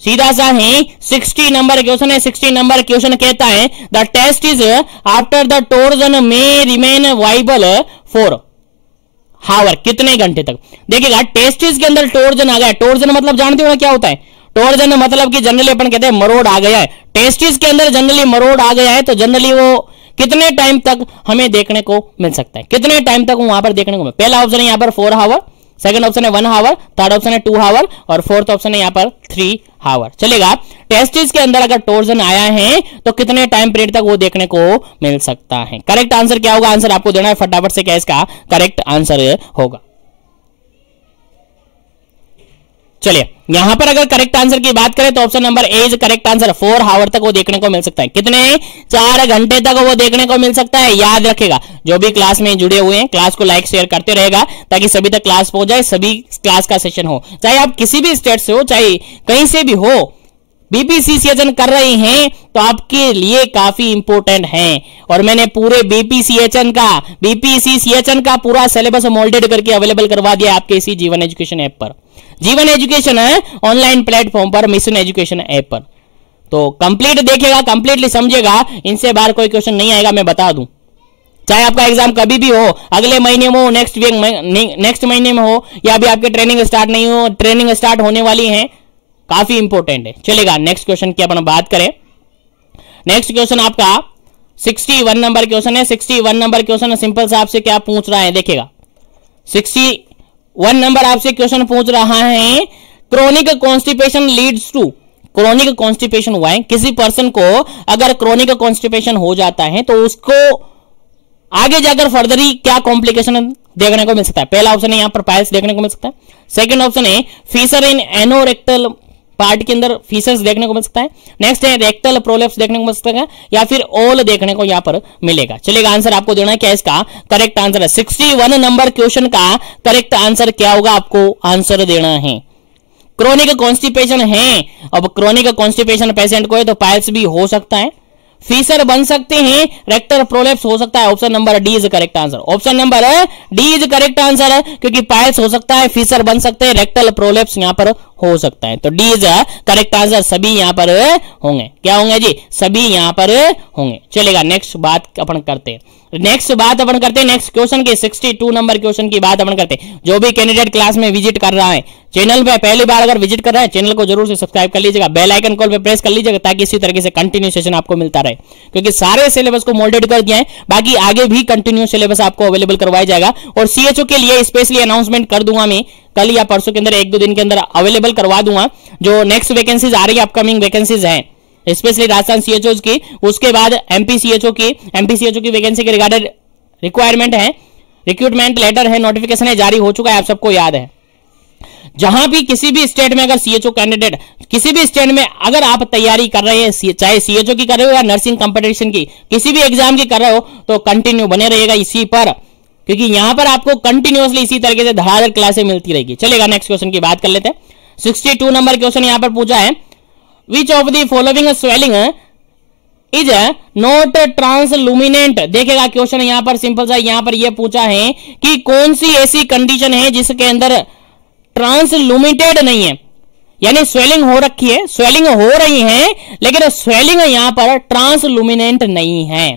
सीधा सा है 60 नंबर क्वेश्चन है। 60 नंबर क्वेश्चन कहता है the test is after the torsion में रिमेन वाइबल फॉर हावर। कितने घंटे तक? देखिएगा टेस्टिस के अंदर टोर्जन आ गया। टोर्जन मतलब जानते हो ना क्या होता है? टोर्जन मतलब कि जनरली अपन कहते हैं मरोड़ आ गया है। टेस्टिस के अंदर जनरली मरोड़ आ गया है तो जनरली वो कितने टाइम तक हमें देखने को मिल सकता है? कितने टाइम तक वहां पर देखने को मिल? पहला ऑप्शन है यहाँ पर 4 हावर, सेकंड ऑप्शन है 1 हावर, थर्ड ऑप्शन है 2 हावर, और फोर्थ ऑप्शन है यहाँ पर 3 हावर। चलेगा टेस्टिस के अंदर अगर टोर्जन आया है तो कितने टाइम पीरियड तक वो देखने को मिल सकता है? करेक्ट आंसर क्या होगा? आंसर आपको देना है फटाफट से, क्या इसका करेक्ट आंसर होगा? चलिए यहां पर अगर करेक्ट आंसर की बात करें तो option number A is correct answer. 4 हावर तक वो देखने को मिल सकता है। कितने? 4 घंटे तक वो देखने को मिल सकता है। याद रखेगा जो भी क्लास में जुड़े हुए हैं क्लास को लाइक शेयर करते रहेगा ताकि सभी तक क्लास पहुंच जाए, सभी क्लास का सेशन हो, चाहे आप किसी भी स्टेट से हो, चाहे कहीं से भी हो। बीपीसीसीएचएन कर रहे हैं तो आपके लिए काफी इंपॉर्टेंट है, और मैंने पूरे बीपीसीसीएचएन का पूरा सिलेबस मोल्डेड करके अवेलेबल करवा दिया आपके इसी जीवन एजुकेशन ऐप पर। जीवन एजुकेशन है ऑनलाइन प्लेटफॉर्म पर, मिशन एजुकेशन ऐप पर। तो कंप्लीट देखिएगा, कंप्लीटली समझिएगा, इनसे बाहर कोई क्वेश्चन नहीं आएगा, मैं बता दूं। चाहे आपका एग्जाम कभी भी हो, अगले महीने में हो, नेक्स्ट महीने में हो, या अभी आपके ट्रेनिंग स्टार्ट नहीं हो, ट्रेनिंग स्टार्ट होने वाली है, काफी इंपॉर्टेंट है। चलेगा नेक्स्ट क्वेश्चन की अपन बात करें। नेक्स्ट क्वेश्चन आपका 61 नंबर क्वेश्चन है। 61 नंबर क्वेश्चन सिंपल से आपसे क्या पूछ रहा है? देखिएगा 61 नंबर आपसे क्वेश्चन पूछ रहा है chronic constipation leads to. Chronic constipation हुआ है किसी पर्सन को, अगर क्रोनिक कॉन्स्टिपेशन हो जाता है तो उसको आगे जाकर फर्दरी क्या कॉम्प्लिकेशन देखने को मिल सकता है। पहला ऑप्शन है यहाँ पर पाइल्स देखने को मिल सकता है। सेकंड ऑप्शन है फीसर इन एनोरेक्टल पार्ट के अंदर फीसर्स देखने को मिल सकता है। नेक्स्ट है रेक्टल प्रोलेप्स देखने को मिल सकता है, या फिर ऑल देखने को यहाँ पर मिलेगा। चलेगा, आंसर आपको देना है क्या इसका करेक्ट आंसर है। 61 नंबर क्वेश्चन का करेक्ट आंसर क्या होगा, आपको आंसर देना है। क्रोनिक कॉन्स्टिपेशन है, अब क्रोनिक कॉन्स्टिपेशन पेशेंट को है तो पाइल्स भी हो सकता है, फीसर बन सकते हैं, रेक्टल प्रोलेप्स हो सकता है। Option number D is correct answer. Option number D is correct answer है, क्योंकि पाइल्स हो सकता है, फीसर बन सकते हैं, रेक्टल प्रोलेप्स यहां पर हो सकता है। तो डी इज करेक्ट आंसर, सभी यहां पर होंगे। क्या होंगे जी, सभी यहां पर होंगे। चलेगा, नेक्स्ट बात अपन करते हैं। नेक्स्ट क्वेश्चन के 62 नंबर क्वेश्चन की बात अपन करते हैं। जो भी कैंडिडेट क्लास में विजिट कर रहा है, चैनल पे पहली बार अगर विजिट कर रहा है, चैनल को जरूर से सब्सक्राइब कर लीजिएगा, बेल आइकन कॉल पे प्रेस कर लीजिएगा, ताकि इसी तरीके से कंटिन्यू सेशन आपको मिलता रहे, क्योंकि सारे सिलेबस को मोल्डेड कर दिया है। बाकी आगे भी कंटिन्यू सिलेबस आपको अवेलेबल करवाया जाएगा, और सीएचओ के लिए स्पेशली अनाउंसमेंट कर दूंगा मैं कल या परसों के अंदर, 1-2 दिन के अंदर अवेलेबल करवा दूंगा। जो नेक्स्ट वैकेंसीज आ रही है, अपकमिंग वैकेंसीज है, स्पेशली राजस्थान सीएचओ की, उसके बाद एमपी सीएचओ की वैकेंसी के रिगार्डेड रिक्वायरमेंट है, रिक्रूटमेंट लेटर है, नोटिफिकेशन है, जारी हो चुका है, आप सबको याद है। जहां भी किसी भी स्टेट में अगर सीएचओ कैंडिडेट किसी भी स्टेट में अगर आप तैयारी कर रहे हैं, चाहे सीएचओ की कर रहे हो या नर्सिंग कंपटीशन की, किसी भी एग्जाम की कर रहे हो, तो कंटिन्यू बने रहिएगा इसी पर, क्योंकि यहां पर आपको कंटिन्यूअसली इसी तरीके से धड़ाधड़ क्लासें मिलती रहेगी। चलेगा, नेक्स्ट क्वेश्चन की बात कर लेते हैं। 62 नंबर क्वेश्चन यहां पर पूछा है, which of the following swelling is not transluminant. देखेगा क्वेश्चन यहां पर सिंपल सा, यहां पर यह पूछा है कि कौन सी ऐसी कंडीशन है जिसके अंदर ट्रांसलुमिनेटेड नहीं है, यानी स्वेलिंग हो रखी है, स्वेलिंग हो रही है, लेकिन स्वेलिंग यहां पर ट्रांसलुमिनेंट नहीं है।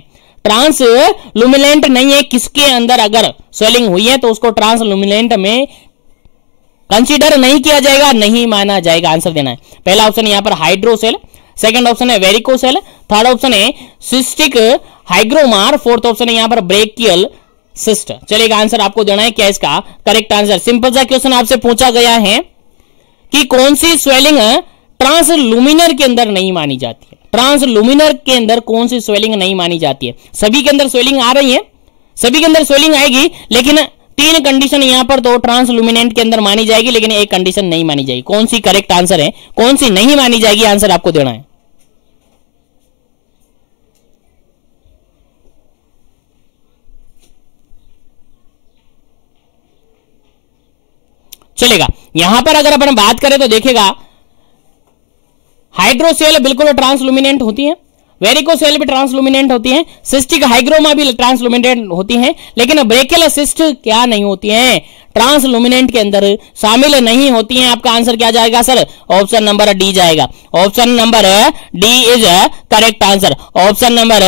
ट्रांसलुमिनेंट नहीं है, किसके अंदर अगर स्वेलिंग हुई है तो उसको ट्रांसलुमिनेंट में कंसीडर नहीं किया जाएगा, नहीं माना जाएगा। आंसर देना है। पहला ऑप्शन यहां पर हाइड्रोसेल, सेकंड ऑप्शन है वेरिकोसेल, थर्ड ऑप्शन है सिस्टिक हाइग्रोमार, फोर्थ ऑप्शन है यहां पर ब्रेकियल सिस्ट। चलेगा, आंसर आपको देना है क्या इसका करेक्ट आंसर। सिंपल सा क्वेश्चन आपसे पूछा गया है कि कौन सी स्वेलिंग ट्रांसलुमिनर के अंदर नहीं मानी जाती है। ट्रांसलुमिनर के अंदर कौन सी स्वेलिंग नहीं मानी जाती है। सभी के अंदर स्वेलिंग आ रही है, सभी के अंदर स्वेलिंग आएगी, लेकिन 3 कंडीशन यहां पर तो ट्रांसलुमिनेंट के अंदर मानी जाएगी, लेकिन एक कंडीशन नहीं मानी जाएगी। कौन सी करेक्ट आंसर है, कौन सी नहीं मानी जाएगी, आंसर आपको देना है। चलेगा, यहां पर अगर अपन बात करें तो देखिएगा हाइड्रोसेल बिल्कुल ट्रांसलुमिनेंट होती है, वेरिकोसेल भी ट्रांसलुमिनेंट होती है, सिस्टिक हाइग्रोमा भी ट्रांसलुमिनेंट होती है, लेकिन ब्रेकियल सिस्ट क्या नहीं होती है, ट्रांसलुमिनेंट के अंदर शामिल नहीं होती हैं। आपका आंसर क्या जाएगा सर, ऑप्शन नंबर डी जाएगा। Option number D is correct answer. Option number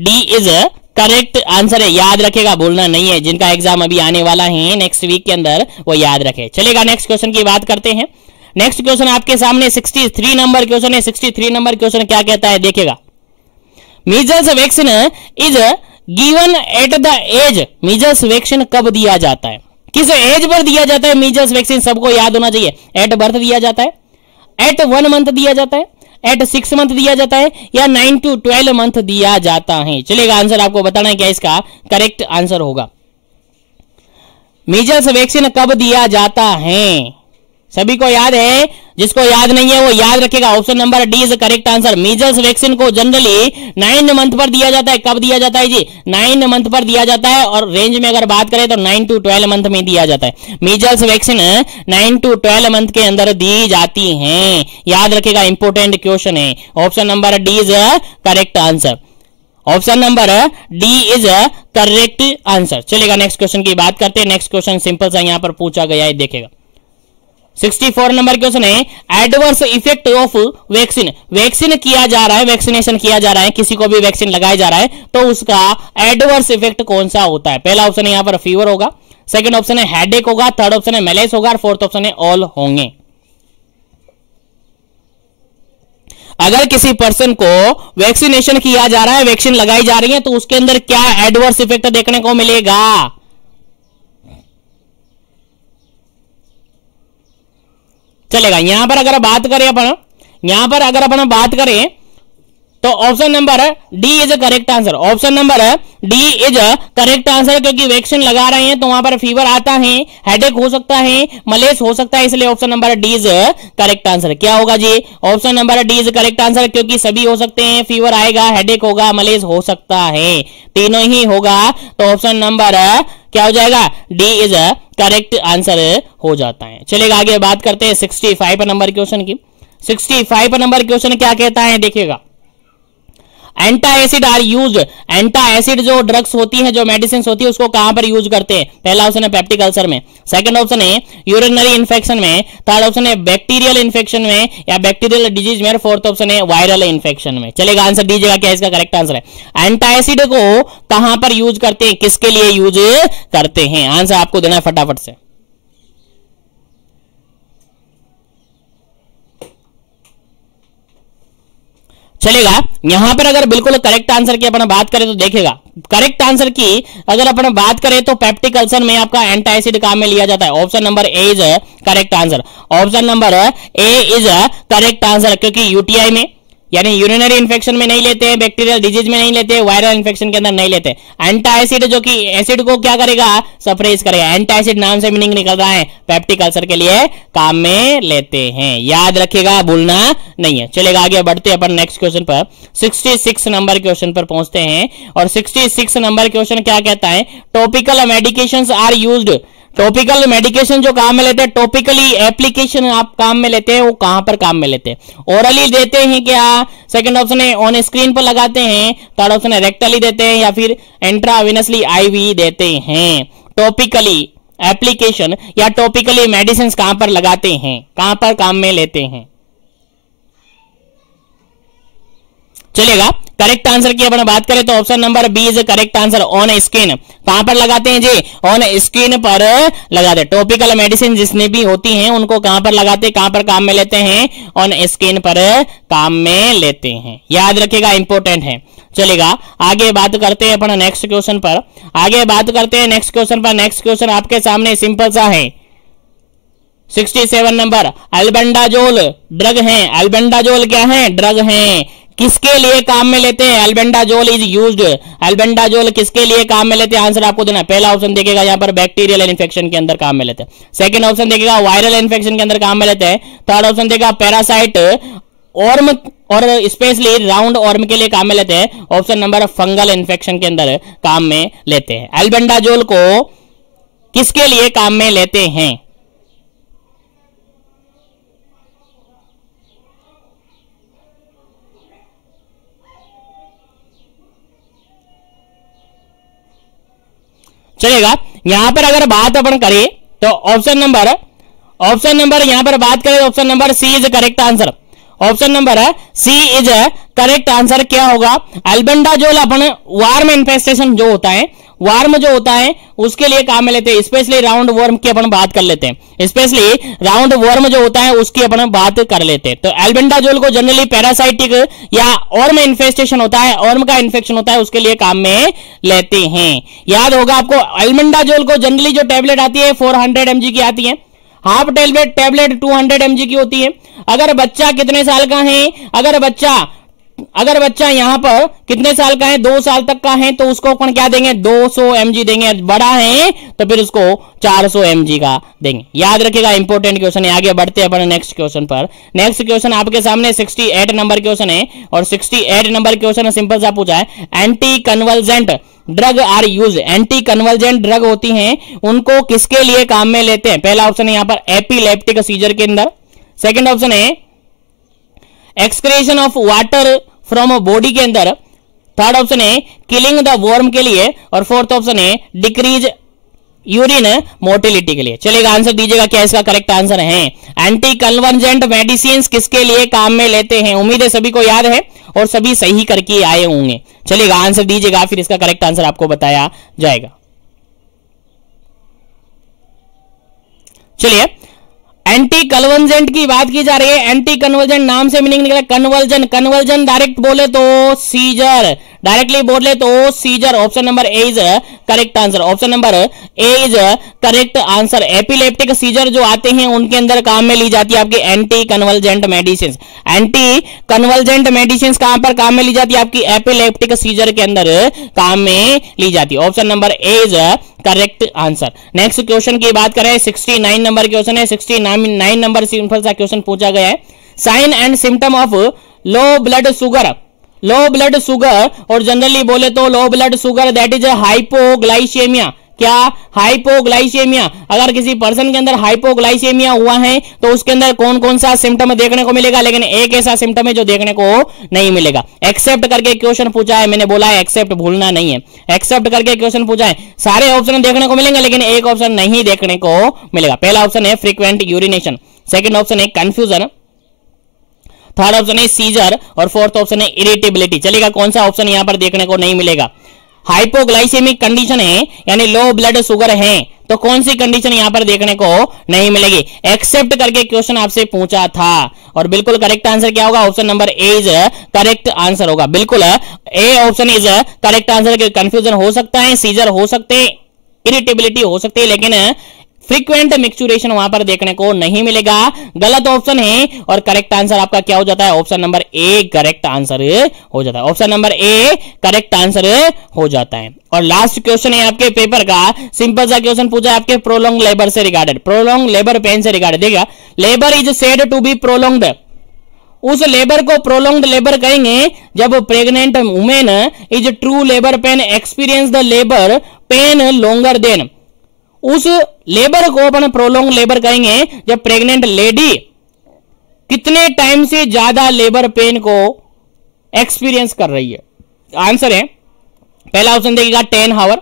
D is correct answer है, याद रखेगा, भूलना नहीं है। जिनका एग्जाम अभी आने वाला है नेक्स्ट वीक के अंदर, वो याद रखे। चलेगा, नेक्स्ट क्वेश्चन की बात करते हैं। नेक्स्ट क्वेश्चन आपके सामने 63 नंबर क्वेश्चन है। 63 नंबर क्वेश्चन क्या कहता है, देखिएगा, measles vaccine is given at the age. Measles vaccine कब दिया जाता है, किस एज पर दिया जाता है मीजल्स वैक्सीन, सबको याद होना चाहिए। एट बर्थ दिया जाता है, एट 1 मंथ दिया जाता है, एट 6 मंथ दिया जाता है, या 9 to 12 मंथ दिया जाता है। चलेगा, आंसर आपको बताना है क्या इसका करेक्ट आंसर होगा। मीजल्स वैक्सीन कब दिया जाता है, सभी को याद है, जिसको याद नहीं है वो याद रखेगा। Option number D is correct answer. Measles vaccine को जनरली 9 मंथ पर दिया जाता है। कब दिया जाता है जी, 9 मंथ पर दिया जाता है, और रेंज में अगर बात करें तो 9 to 12 मंथ में दिया जाता है। मीजल्स वैक्सीन 9 to 12 मंथ के अंदर दी जाती हैं, याद रखेगा, इंपोर्टेंट क्वेश्चन है। Option number D is correct answer. Option number D is correct answer. चलेगा, नेक्स्ट क्वेश्चन की बात करते हैं। नेक्स्ट क्वेश्चन सिंपल सा यहां पर पूछा गया है, देखेगा 64 नंबर क्वेश्चन है, adverse effect of vaccine. Vaccine किया जा रहा है, वैक्सीनेशन किया जा रहा है, किसी को भी वैक्सीन लगाया जा रहा है, तो उसका एडवर्स इफेक्ट कौन सा होता है। पहला ऑप्शन है यहां पर फीवर होगा, सेकंड ऑप्शन है हेडेक होगा, थर्ड ऑप्शन है मैलेस होगा, और फोर्थ ऑप्शन है ऑल होंगे। अगर किसी पर्सन को वैक्सीनेशन किया जा रहा है, वैक्सीन लगाई जा रही है, तो उसके अंदर क्या एडवर्स इफेक्ट देखने को मिलेगा। चलेगा, यहां पर अगर बात करें अपन, यहां पर अगर अपन बात करें तो option number D is a correct answer. Option number D is a correct answer, क्योंकि वैक्सीन लगा रहे हैं तो वहां पर फीवर आता है, हेडेक हो सकता है, मलेस हो सकता है, इसलिए option number D is correct answer. क्या होगा जी? Option number D is correct answer, क्योंकि सभी हो सकते हैं, फीवर आएगा, हेडेक होगा, मलेस हो सकता है, तीनों ही होगा, तो ऑप्शन नंबर क्या हो जाएगा? डी इज करेक्ट आंसर हो जाता है। चलेगा आगे बात करते हैं 65 नंबर क्वेश्चन की। 65 नंबर क्वेश्चन क्या कहता है देखिएगा, एंटा एसिड आर यूज। एंटा एसिड जो ड्रग्स होती है, जो मेडिसिन होती है, उसको कहां पर यूज करते हैं? पहला ऑप्शन है पेप्टिक अल्सर में, सेकंड ऑप्शन है यूरिनरी इन्फेक्शन में, थर्ड ऑप्शन है बैक्टीरियल इन्फेक्शन में या बैक्टीरियल डिजीज में, फोर्थ ऑप्शन है वायरल इन्फेक्शन में। चलेगा आंसर दीजिएगा, क्या इसका करेक्ट आंसर है? एंटा एसिड को कहां पर यूज करते हैं, किसके लिए यूज करते हैं? आंसर आपको देना है फटाफट से। चलेगा, यहां पर अगर बिल्कुल करेक्ट आंसर की अपन बात करें तो देखिएगा, करेक्ट आंसर की अगर अपन बात करें तो पेप्टिक अल्सर में आपका एंटा एसिड काम में लिया जाता है। Option number A is correct answer. Option number A is correct answer, क्योंकि यूटीआई में यानी यूरिनरी इन्फेक्शन में नहीं लेते हैं, बैक्टीरियल डिजीज में नहीं लेते, वायरल इन्फेक्शन के अंदर नहीं लेते। एंटा एसिड जो कि एसिड को क्या करेगा? सप्रेस करेगा। एंटा एसिड नाम से मीनिंग निकल रहा है, पेप्टिक अल्सर के लिए काम में लेते हैं, याद रखिएगा, भूलना नहीं है। चलेगा आगे बढ़ते हैं अपन नेक्स्ट क्वेश्चन पर, 66 नंबर क्वेश्चन पर पहुंचते हैं। और 66 नंबर क्वेश्चन क्या कहता है, topical medications are used. Topical medication जो काम में लेते हैं, टॉपिकली एप्लीकेशन आप काम में लेते हैं, वो कहां पर काम में लेते हैं? ओरली देते हैं क्या? सेकंड ऑप्शन है ऑन स्क्रीन पर लगाते हैं, थर्ड ऑप्शन है रेक्टली देते हैं या फिर इंट्रावेनसली आईवी देते हैं। टॉपिकली एप्लीकेशन या टॉपिकली मेडिसिन कहां पर लगाते हैं, कहां पर काम में लेते हैं? चलेगा, करेक्ट आंसर की अपन बात करें तो option number B is correct answer. On skin कहां पर लगाते हैं जी? ऑन स्किन पर लगाते हैं। टॉपिकल मेडिसिन जितनी भी होती हैं उनको कहां पर लगाते हैं, कहां पर काम में लेते हैं? ऑन स्किन पर काम में लेते हैं, याद रखिएगा, इंपॉर्टेंट है। चलेगा, आगे बात करते हैं अपन नेक्स्ट क्वेश्चन पर। आगे बात करते हैं नेक्स्ट क्वेश्चन पर। नेक्स्ट क्वेश्चन आपके सामने सिंपल सा है, 67 नंबर। एल्बेंडाजोल ड्रग है, एल्बेंडाजोल क्या है? ड्रग है, किसके लिए काम में लेते हैं? Albendazole is used. एल्बेंडाजोल किसके लिए काम में लेते हैं? आंसर आपको देना। पहला ऑप्शन देखिएगा यहां पर बैक्टीरियल इन्फेक्शन के अंदर काम में लेते हैं, सेकंड ऑप्शन देखिएगा वायरल इन्फेक्शन के अंदर काम में लेते हैं, थर्ड ऑप्शन देखिएगा पैरासाइट ऑर्म और स्पेशली राउंड ऑर्म के लिए काम में लेते हैं, ऑप्शन नंबर फंगल इन्फेक्शन के अंदर काम में लेते हैं। एल्बेंडाजोल को किसके लिए काम में लेते हैं? चलेगा, यहां पर अगर बात अपन करें तो ऑप्शन नंबर यहां पर बात करें तो option number C is correct answer. Option number C is correct answer. क्या होगा? एल्बेंडाजोल अपन वार्म इन्फेस्टेशन जो होता है, वार्म जो होता है उसके लिए काम में लेते हैं, स्पेशली राउंड वर्म की अपन बात कर लेते हैं, स्पेशली राउंड वर्म जो होता है उसकी अपन बात कर लेते हैं। तो एल्बेंडाजोल को जनरली पैरासाइटिक या ऑर्म इन्फेस्टेशन होता है, ऑर्म का इन्फेक्शन होता है, उसके लिए काम में लेते हैं। याद होगा आपको, एल्बेंडाजोल को जनरली जो टेबलेट आती है 400 mg की आती है, हाफ टेबलेट 200 mg की होती है। अगर बच्चा कितने साल का है, अगर बच्चा यहां पर कितने साल का है, 2 साल तक का है, तो उसको अपन क्या देंगे? 200 mg देंगे। बड़ा है तो फिर उसको 400 mg का देंगे, याद रखिएगा, इंपॉर्टेंट क्वेश्चन है। आगे बढ़ते हैं अपन नेक्स्ट क्वेश्चन पर। नेक्स्ट क्वेश्चन आपके सामने 68 नंबर क्वेश्चन है और 68 नंबर क्वेश्चन सिंपल सा पूछा है, anticonvulsant drug are use. Anticonvulsant drug होती हैं, उनको किसके लिए काम में लेते हैं? पहला ऑप्शन है यहां पर एपिलेप्टिक सीजर के अंदर, सेकंड ऑप्शन है excretion of water from body के अंदर, थर्ड ऑप्शन है किलिंग द वर्म के लिए, और फोर्थ ऑप्शन है डिक्रीज यूरिन मोटिलिटी के लिए। चलेगा, आंसर दीजिएगा, क्या इसका करेक्ट आंसर है? एंटी कन्वर्जेंट मेडिसिन किसके लिए काम में लेते हैं? उम्मीद है सभी को याद है और सभी सही करके आए होंगे। चलेगा, आंसर दीजिएगा, फिर इसका करेक्ट आंसर आपको बताया जाएगा। चलिए, एंटी कन्वर्जेंट की बात की जा रही है। एंटी कन्वर्जेंट नाम से मीनिंग निकला कन्वर्जन। कन्वर्जन डायरेक्ट बोले तो सीजर, डायरेक्टली बोले तो seizure. Option number A is correct answer. Option number A is correct answer. Epileptic seizure जो आते हैं उनके अंदर काम में ली जाती है आपकी anti convergent medicine. Anti convergent medicine कहां पर काम में ली जाती है? आपकी एपिलेप्टिक सीजर के अंदर काम में ली जाती है। Option number A is correct answer. Next question की बात करें, 69 नंबर क्वेश्चन है। 69 नंबर सिंपल सा क्वेश्चन पूछा गया है। Sign and symptom of low blood sugar. Low blood sugar और जनरली बोले तो low blood sugar that is hypoglycaemia. क्या? हाइपोग्लाइसेमिया। अगर किसी पर्सन के अंदर हाइपोग्लाइसेमिया हुआ है तो उसके अंदर कौन कौन सा सिम्टम देखने को मिलेगा? लेकिन एक ऐसा सिम्टम है जो देखने को नहीं मिलेगा। एक्सेप्ट करके क्वेश्चन पूछा है, मैंने बोला है एक्सेप्ट भूलना नहीं है। एक्सेप्ट करके क्वेश्चन पूछा है, सारे ऑप्शन देखने को मिलेंगे लेकिन एक ऑप्शन नहीं देखने को मिलेगा। पहला ऑप्शन है फ्रीक्वेंट यूरिनेशन, सेकंड ऑप्शन है कंफ्यूजन, थर्ड ऑप्शन है सीजर और फोर्थ ऑप्शन है इरिटेबिलिटी। चलेगा, कौन सा ऑप्शन यहां पर देखने को नहीं मिलेगा? हाइपोग्लाइसेमिक कंडीशन है यानी लो ब्लड शुगर है, तो कौन सी कंडीशन यहां पर देखने को नहीं मिलेगी? एक्सेप्ट करके क्वेश्चन आपसे पूछा था और बिल्कुल करेक्ट आंसर क्या होगा? Option number A is correct answer होगा। बिल्कुल A option is correct answer. Confusion हो सकता है, सीजर हो सकते हैं, इरिटेबिलिटी हो सकती है, लेकिन फ्रीक्वेंट मिक्सचुरेशन वहां पर देखने को नहीं मिलेगा। गलत ऑप्शन है और करेक्ट आंसर आपका क्या हो जाता है? Option number A correct answer हो जाता है। Option number A correct answer हो जाता है। और लास्ट क्वेश्चन है आपके पेपर का, सिंपल सा क्वेश्चन पूछा है आपके प्रोलॉन्ग लेबर से रिगार्डेड, प्रोलॉन्ग लेबर पेन से रिगार्डेड। देखिए, labour is said to be prolonged. उस लेबर को प्रोलॉन्ग्ड लेबर कहेंगे जब pregnant women is true labour pain experience the labour pain longer than. उस लेबर को अपन प्रोलॉन्ग लेबर कहेंगे जब प्रेग्नेंट लेडी कितने टाइम से ज्यादा लेबर पेन को एक्सपीरियंस कर रही है। आंसर है पहला ऑप्शन देखिएगा 10 आवर,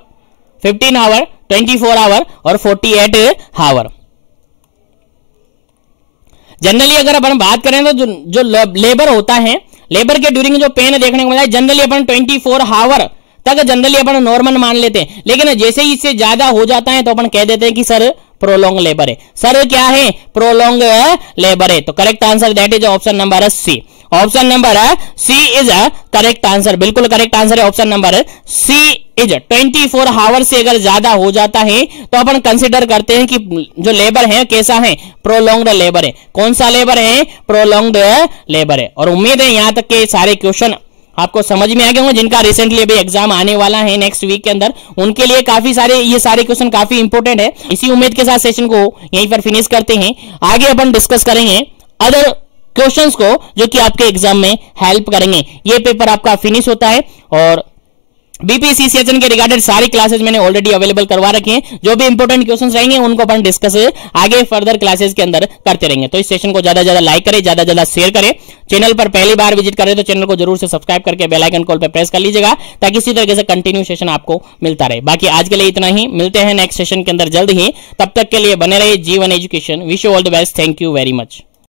15 आवर, 24 आवर और 48 आवर। जनरली अगर अपन बात करें तो जो लेबर होता है, लेबर के ड्यूरिंग जो पेन देखने को मिला है जनरली अपन 24 आवर तक जनरली अपन नॉर्मल मान लेते हैं, लेकिन जैसे ही इससे ज्यादा हो जाता है तो अपन कह देते हैं कि सर प्रोलॉन्ग लेबर है। सर क्या है? प्रोलॉन्ग लेबर है। तो correct answer that is option number C. Option number C is correct answer. बिल्कुल करेक्ट आंसर है option number C is 24 hour से अगर ज्यादा हो जाता है तो अपन कंसिडर करते हैं कि जो लेबर है कैसा है? प्रोलॉन्ग्ड लेबर है। कौन सा लेबर है? प्रोलॉन्ग्ड लेबर है। और उम्मीद है यहां तक के सारे क्वेश्चन आपको समझ में आ गए होंगे। जिनका रिसेंटली अभी एग्जाम आने वाला है नेक्स्ट वीक के अंदर, उनके लिए काफी सारे ये सारे क्वेश्चन काफी इंपॉर्टेंट है। इसी उम्मीद के साथ सेशन को यहीं पर फिनिश करते हैं। आगे अपन डिस्कस करेंगे अदर क्वेश्चंस को जो कि आपके एग्जाम में हेल्प करेंगे। ये पेपर आपका फिनिश होता है और बीपीएससी सेशन के रिगार्डेड सारी क्लासेस मैंने ऑलरेडी अवेलेबल करवा रखे हैं। जो भी इंपॉर्टेंट क्वेश्चंस रहेंगे उनको अपन डिस्कस आगे फर्दर क्लासेस के अंदर करते रहेंगे। तो इस सेशन को ज्यादा ज्यादा लाइक करें, ज्यादा ज्यादा शेयर करें। चैनल पर पहली बार विजिट करें तो चैनल को जरूर से सब्सक्राइब करके बेल आइकन कॉल पर प्रेस कर लीजिएगा ताकि इसी तरीके से कंटिन्यू सेशन आपको मिलता रहे। बाकी आज के लिए इतना ही, मिलते हैं नेक्स्ट सेशन के अंदर जल्द ही। तब तक के लिए बने रहिए जीवन education. Wish you all the best. Thank you very much.